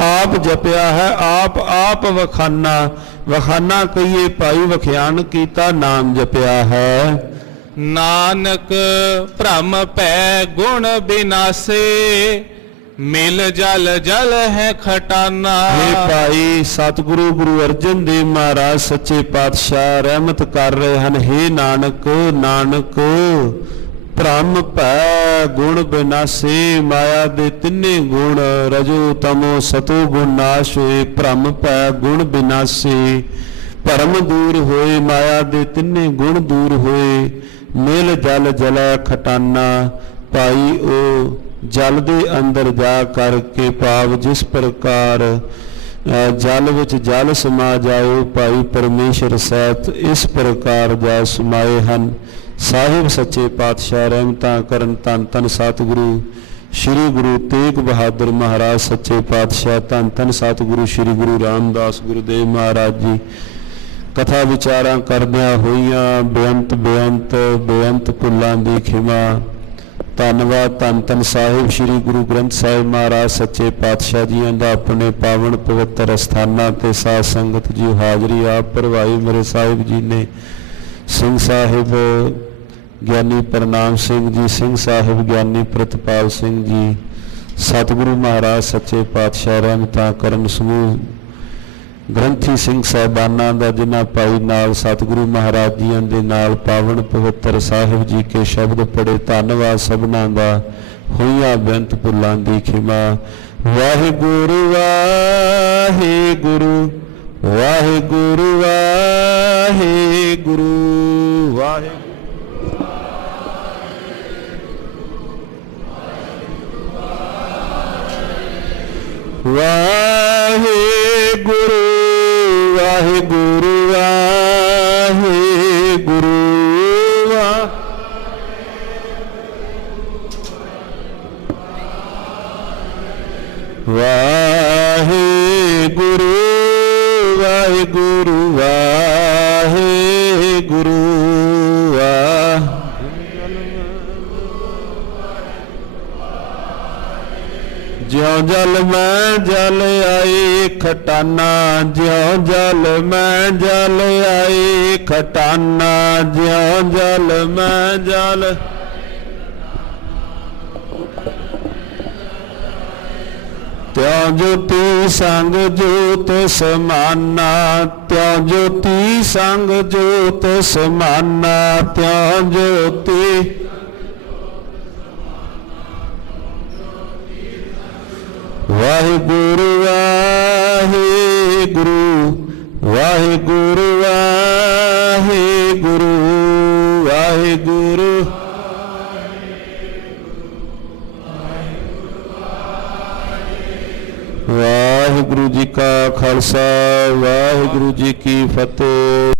आप जपया है आप वखाना। वखाना कहिए भाई वख्यान कीता नाम जपया है। नानक भ्रम पै गुण बिनासे मिल जल जल है खटाना। हे भाई सतगुरु गुरु अर्जन देव महाराज सच्चे पातशाह रहमत कर रहे हैं। हे नानक नानक भ्रम भै गुण बिनासे माया दे तिन्ने गुण रजो तमो सतो गुण नाश होए। भ्रम भै गुण बिनासे भरम दूर होए माया दे तिन्ने गुण दूर होए। मिल जल जलै खटाना। भाई ओ जल दे अंदर जा करके भाव जिस प्रकार जल विच जल समा जाओ भाई परमेश्वर सहित इस प्रकार जा समाए हन। साहिब सच्चे पातशाह रहमतां करन धन धन सतगुरु श्री गुरु तेग बहादुर महाराज सच्चे पातशाह धन धन सतगुरु श्री गुरु रामदास गुरुदेव महाराज जी कथा विचारां करदियां होईयां बेअंत बेअंत बेअंत भुल्लां दी खिमा। धन्नवाद धन धन साहिब श्री गुरु ग्रंथ साहिब महाराज सच्चे पातशाह जी का अपने पावन पवित्र अस्थानां ते साध संगत जी हाजरी आप भरवाई। मेरे साहिब जी ने सिंह साहिब ज्ञानी प्रणाम सिंह जी सिंह साहिब ज्ञानी प्रतपाल सिंह जी सतगुरु महाराज सच्चे पातशाह रहमतां करन समूह ग्रंथी सिंह साहबाना का जिन्हां भाई नाल सतगुरु महाराज जी के नाल पावन पवित्र साहिब जी के शब्द पढ़े। धन्नवाद सबना दा होईयां बेअंत भुल्लां दी खिमा। वाहिगुरु वाहिगुरु वाहिगुरु वाहिगुरु वाहिगुरु। वाहिगुरु वाहिगुरु वाहिगुरु वाहिगुरु वाहिगुरु वाहिगुरु ज्यों जल मैं जल आई खटाना ज्यों जल मैं जल आई खटाना ज्यों जल मैं जल। त्यों ज्योति संग ज्योत समाना त्यों ज्योति संग ज्योत समाना त्यों ज्योति वाहिगुरु वाहिगुरु वाहिगुरु वाहिगुरु वाहिगुरु। वाहिगुरु जी का खालसा वाहिगुरु जी की फतेह।